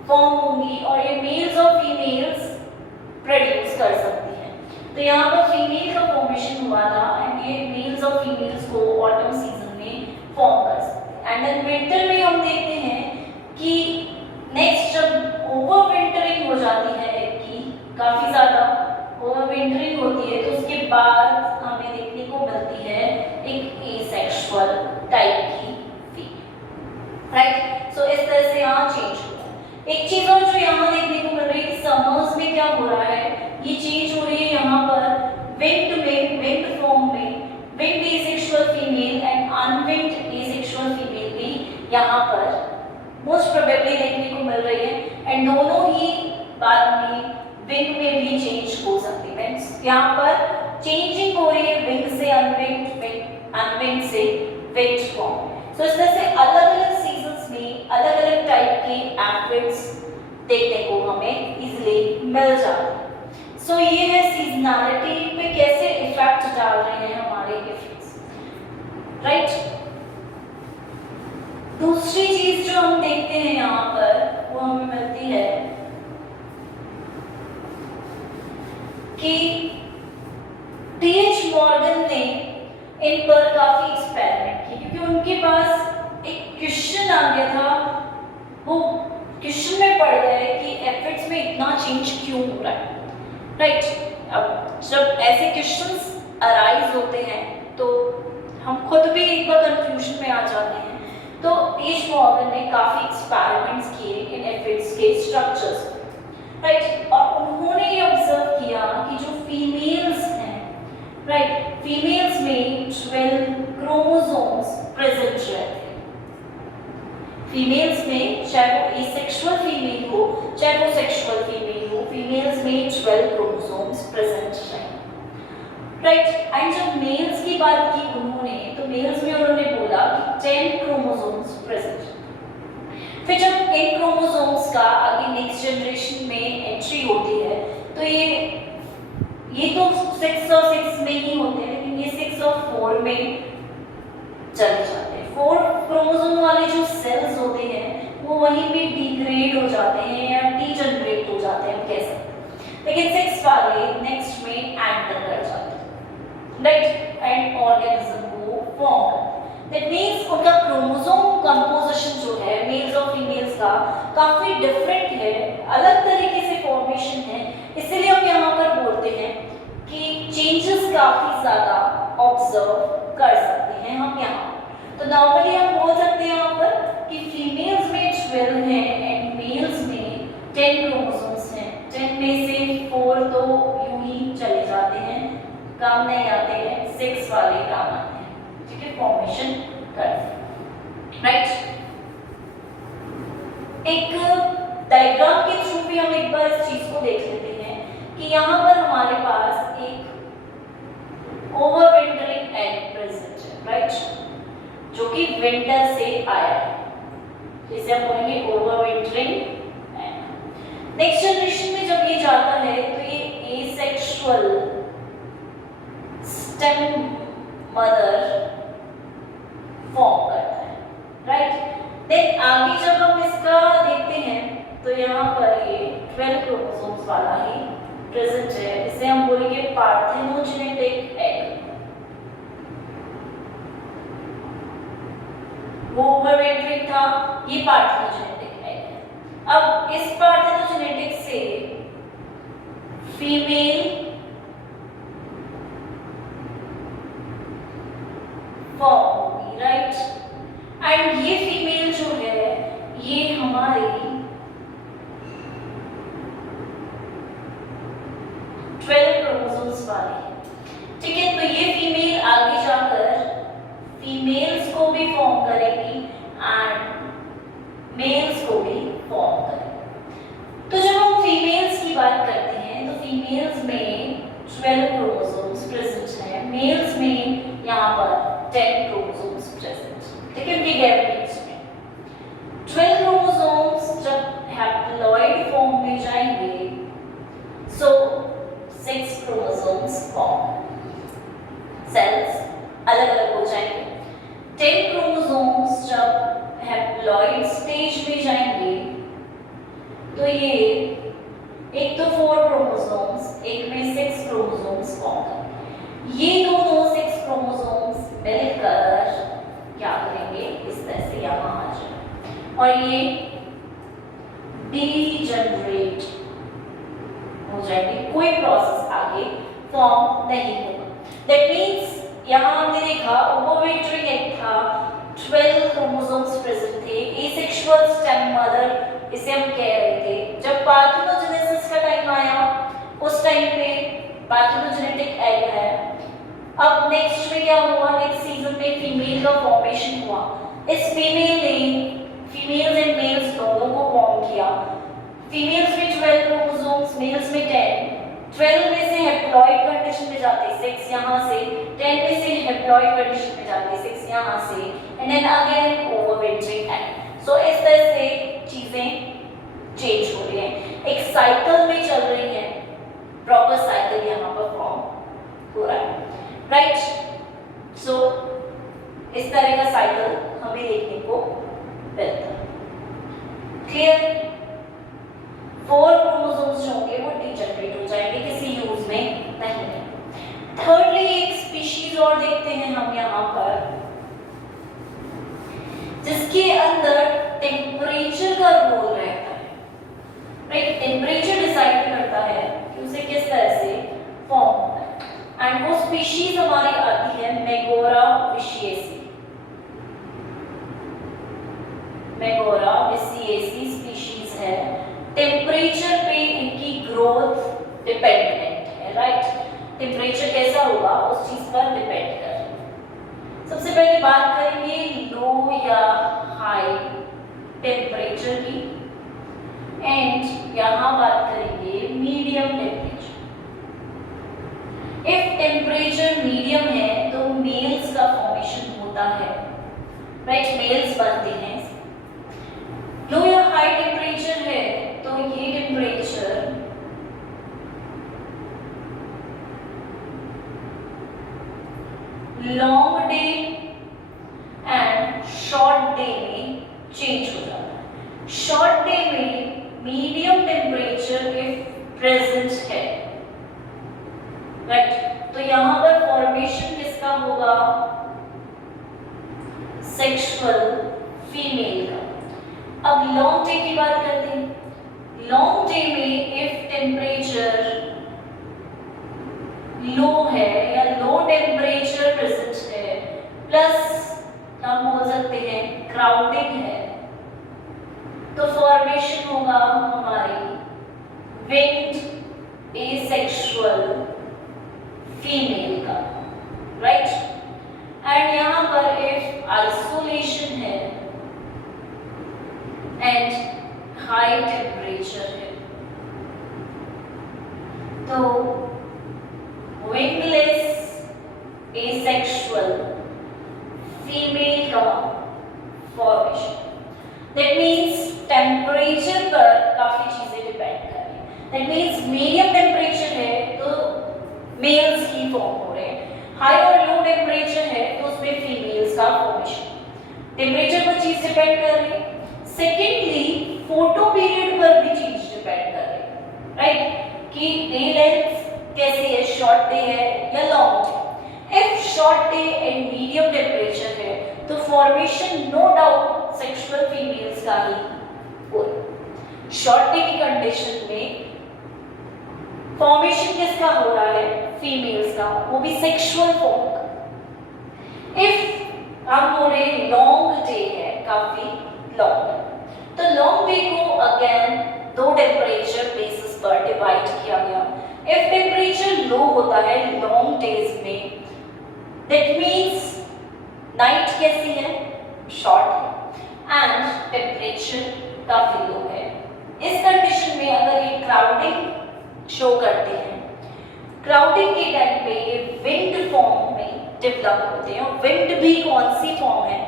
फॉर्म होंगी और ये मेल्स और फीमेल्स प्रोड्यूस कर सकती हैं। तो यहाँ पर फीमेल का फॉर्मेशन हुआ था एंड ये मेल्स और फीमेल्स को ऑटम सीजन में फॉर्म कर सकते हैं। एंड देन विंटर में हम देखते हैं कि नेक्स्ट जब ओवर विंटरिंग हो जाती है एग की, काफ़ी ज़्यादा ओवर विंटरिंग होती है, तो उसके बाद हमें देखने को मिलती है एक एसेक्सुअल टाइप की फीमेल, राइट। सो इस तरह से यहाँ चेंज हुआ है। एक चीज़ और जो यहाँ देखने को मिल रही है कि समर्स में क्या हो रहा है, ये चेंज हो रही है यहाँ पर विंड में, विंड फॉर्म में wind asexual female and unwind asexual female भी यहाँ पर मोस्ट प्रोबेबली देखने को मिल रही है एंड दोनों ही बाद में विंग में भी चेंज हो सकती है। यहाँ पर चेंजिंग हो रही है विंग से अनविंग, अनविंग से विंग फॉर्म। सो इस तरह से अलग अलग सीजन्स में अलग अलग टाइप के एफिड्स देखने को हमें इजीली मिल जाता है। सो ये है सीजनैलिटी पे कैसे इफेक्ट डाल रहे हैं हमारे इफेक्ट्स, राइट। दूसरी चीज जो हम देखते हैं यहाँ पर वो हमें मिलती है कि टी.एच. मॉर्गन ने इन पर काफी एक्सपेरिमेंट किए, क्योंकि उनके पास एक क्वेश्चन आ गया था। वो क्वेश्चन में पड़ गए कि एफेक्ट्स में इतना चेंज क्यों हो रहा है, राइट। अब जब ऐसे क्वेश्चंस अराइज होते हैं तो हम खुद भी एक बार कंफ्यूजन में आ जाते हैं। तो टी.एच. मॉर्गन ने काफी एक्सपेरिमेंट्स किए इन एफेक्ट्स के स्ट्रक्चर्स, राइट। और उन्होंने ये ऑब्जर्व किया कि जो फीमेल्स हैं, राइट, फीमेल्स में 12 क्रोमोसोम्स प्रेजेंट रहते हैं। फीमेल्स में, चाहे वो एसेक्सुअल फीमेल हो चाहे वो सेक्सुअल फीमेल हो, फीमेल्स में 12 क्रोमोसोम्स प्रेजेंट हैं, राइट। एंड जब मेल्स की बात की उन्होंने, तो मेल्स में उन्होंने बोला कि 10 क्रोमोसोम्स प्रेजेंट। फिर जब इन क्रोमोसोम्स का आगे नेक्स्ट जनरेशन में एंट्री होती है तो ये तो 6 और 6 में ही होते हैं, लेकिन ये 6 और 4 में चले जाते हैं। 4 क्रोमोसोम वाले जो सेल्स होते हैं वो वहीं पे डिग्रेड हो जाते हैं या डीजनरेट हो जाते हैं, हम कह सकते हैं। लेकिन 6 वाले नेक्स्ट में एंटर कर जाते हैं, राइट, एंड ऑर्गेनिज्म को फॉर्म करते हैं। दैट मींस उनका क्रोमोसोम कंपोजिशन जो है मेल्स और फीमेल्स का काफी डिफरेंट है, अलग तरीके से फॉर्मेशन है। इसलिए हम यहाँ पर बोलते हैं कि चेंजेस काफी ज्यादा ऑब्जर्व कर सकते हैं हम यहाँ। तो नॉर्मली हम बोल सकते हैं यहाँ पर कि फीमेल्स में 12 हैं एंड मेल्स में 10 क्रोमोसोम्स हैं। 10 में से 4 तो यूं ही चले जाते हैं, काम नहीं आते हैं, 6 वाले काम आते हैं, ठीक है, फॉर्मेशन करते हैं, राइट। एक डायग्राम के थ्रू भी हम एक बार इस चीज को देख लेते हैं कि यहाँ पर हमारे पास एक ओवरविंटरिंग एग प्रेजेंट है, राइट, जो कि विंटर से आया है, जिसे हम बोलेंगे ओवरविंटरिंग एग। नेक्स्ट जनरेशन में जब ये जाता है तो ये एसेक्सुअल स्टेम मदर फॉर्म करता है, राइट। देन आगे जब हम इसका देखते हैं तो यहाँ पर ये 12 क्रोमोसोम्स वाला ही प्रेजेंट है, इसे हम बोलेंगे पार्थेनोजेनेटिक एग। वो ओवरविंटरिंग था, ये पार्थेनोजेनेटिक एग है। अब इस पार्थेनोजेनेटिक से फीमेल फॉर्म होगी, राइट। एंड ये फीमेल जो है ये हमारी 12 क्रोमोसोम्स वाली है, ठीक है। तो ये फीमेल आगे जाकर फीमेल्स को भी फॉर्म करेगी एंड मेल्स को भी फॉर्म करेगी। तो जब हम फीमेल्स की बात करते हैं तो फीमेल्स में 12 क्रोमोसोम्स प्रेजेंट है, मेल्स में यहाँ पर 10 क्रोमोसोम्स प्रेजेंट, ठीक है, गैमेट्स में 12 क्रोमोसोम्स जब हैप्लॉइड फॉर्म में जाएंगे सो 6 क्रोमोसोम्स फॉर्म, सेल्स अलग अलग हो जाएंगे। 10 क्रोमोसोम्स जब हैप्लॉइड स्टेज में जाएंगे तो ये एक तो 4 क्रोमोसोम्स, एक में 6 क्रोमोसोम्स फॉर्म करेंगे। ये दोनों 6 क्रोमोसोम्स मिलकर क्या करेंगे, इस तरह से यहाँ आ जाए और ये डीजनरेट हो जाएंगे, कोई प्रोसेस आगे फॉर्म नहीं होगा। दैट मींस यहाँ हमने देखा ओवरविंटरिंग एग था, 12 क्रोमोसोम्स प्रेजेंट थे, एसेक्सुअल स्टेम मदर इसे हम कह रहे थे। जब पार्थेनोजेनेसिस का टाइम आया उस टाइम पे पार्थेनोजेनेटिक एग है। अब नेक्स्ट में क्या हुआ, नेक्स्ट सीजन में फीमेल का फॉर्मेशन हुआ। इस फीमेल ने फीमेल्स एंड मेल्स दोनों को फॉर्म किया। फीमेल्स में 12 क्रोमोसोम्स, मेल्स में 10। 12 में से हैप्लॉइड कंडीशन में जाते 6 यहाँ से, 10 में से हैप्लॉइड कंडीशन में जाते 6 यहाँ से, एंड देन अगेन ओवरविंटरिंग एग। सो इस तरह से चीजें चेंज हो रही है। साइकिल में चल रही हैं, प्रॉपर साइकिल यहाँ पर फॉर्म हो रहा है, राइट। सो इस तरह का साइकिल हमें देखने को मिलता है। क्लियर? 4 क्रोमोसोम्स जो होंगे वो डीजनरेट हो जाएंगे, किसी यूज में नहीं है। थर्डली एक स्पीशीज और देखते हैं हम यहाँ पर, जिसके अंदर टेम्परेचर का रोल रहता है, राइट। टेम्परेचर डिसाइड करता है कि उसे किस तरह से फॉर्म होता है, एंड वो स्पीशीज हमारी आती है मेगोरा विशिएसी। मेगोरा विशिएसी स्पीशीज है, टेम्परेचर पे इनकी ग्रोथ डिपेंडेंट है, राइट। टेम्परेचर कैसा होगा उस चीज पर डिपेंड कर। सबसे पहले बात करेंगे लो या हाई टेम्परेचर की, एंड यहाँ बात करेंगे medium temperature. If temperature medium है तो मेल्स का फॉर्मेशन होता है, राइट, मेल्स बनते हैं। लो या हाई टेम्परेचर है तो ये temperature long day and short day में चेंज हो जाता है। शॉर्ट डे में मीडियम टेम्परेचर इफ प्रेजेंट है, राइट। तो यहां पर फॉर्मेशन किसका होगा? सेक्सुअल फीमेल का। अब लॉन्ग डे की बात करते हैं। लॉन्ग डे में इफ टेम्परेचर लो है या लो टेम्परेचर प्रेजेंट है, प्लस हम बोल सकते हैं क्राउडिंग है, तो फॉर्मेशन होगा हमारी विंग्ड एसेक्सुअल फीमेल का, राइट। एंड यहां पर इफ आइसोलेशन है एंड हाई टेम्परेचर है तो wingless asexual female का formation। That means temperature पर काफी चीजें डिपेंड कर रही हैं। That means medium temperature है तो males की फॉर्म हो रहे हैं, हाई और लो टेम्परेचर है तो उसमें फीमेल्स का फॉर्मेशन। टेम्परेचर पर चीज डिपेंड कर रही है। सेकेंडली फोटो पीरियड पर भी चीज डिपेंड कर रही है, राइट, कि डे लेंथ कैसी है, शॉर्ट डे है या long day. If short day and medium temperature है तो formation no doubt sexual females का ही हो। शॉर्ट डे की कंडीशन में फॉर्मेशन किसका हो रहा है? फीमेल्स का, वो भी सेक्सुअल फॉर्म का। इफ हम बोले लॉन्ग डे है, काफी लॉन्ग, तो लॉन्ग डे को अगेन 2 टेम्परेचर बेसिस पर डिवाइड किया गया। इफ टेम्परेचर लो होता है लॉन्ग डेज में, दैट मींस नाइट कैसी है? शॉर्ट है, एंड टेम्परेचर काफी लो है। इस कंडीशन में अगर ये क्राउडिंग शो करते हैं, क्राउडिंग के टाइम पे ये विंग्ड फॉर्म में डेवलप होते हैं। और विंग्ड भी कौन सी फॉर्म है?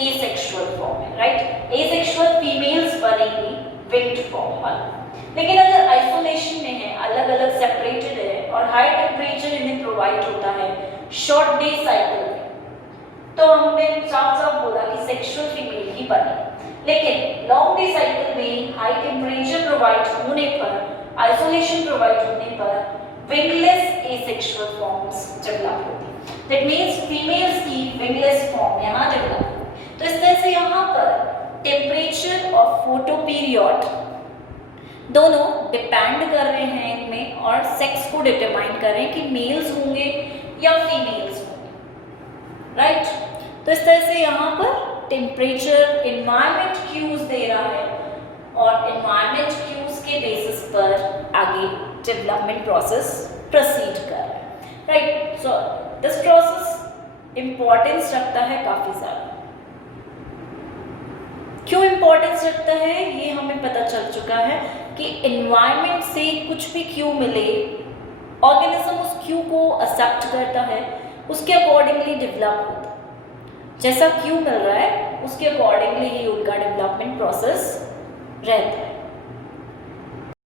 एसेक्सुअल फॉर्म है, राइट। एसेक्सुअल फीमेल्स बनेगी विंग्ड फॉर्म वाला। लेकिन अगर आइसोलेशन में है, अलग अलग सेपरेटेड है और हाई टेम्परेचर इन्हें प्रोवाइड होता है शॉर्ट डे साइकिल में, तो हमने साफ साफ बोला कि सेक्सुअल फीमेल ही बने। लेकिन लॉन्ग डे साइकिल में हाई टेम्परेचर प्रोवाइड होने पर, आइसोलेशन प्रोवाइड होने पर विंगलेस एसेक्सुअल फॉर्म्स डेवलप होती है। दैट मींस फीमेल्स की विंगलेस फॉर्म यहाँ डेवलप होती है। तो इस तरह से यहाँ पर टेम्परेचर और फोटो पीरियड दोनों डिपेंड कर रहे हैं इनमें, और सेक्स को डिटरमाइन कर रहे हैं कि मेल्स होंगे या फीमेल्स होंगे, राइट। तो इस तरह से यहाँ पर टेम्परेचर एनवायरनमेंट क्यूज दे रहा है और एनवायरनमेंट क्यूज के बेसिस पर आगे डेवलपमेंट प्रोसेस प्रोसीड कर रहा है, right. So this process importance रखता है काफी ज़्यादा। क्यों इंपॉर्टेंस रखता है ये हमें पता चल चुका है कि एनवायरनमेंट से कुछ भी क्यू मिले, ऑर्गेनिज्म उस क्यू को एक्सेप्ट करता है, उसके अकॉर्डिंगली डेवलप होता है। जैसा क्यू मिल रहा है उसके अकॉर्डिंगली ही उनका डेवलपमेंट प्रोसेस रहता है।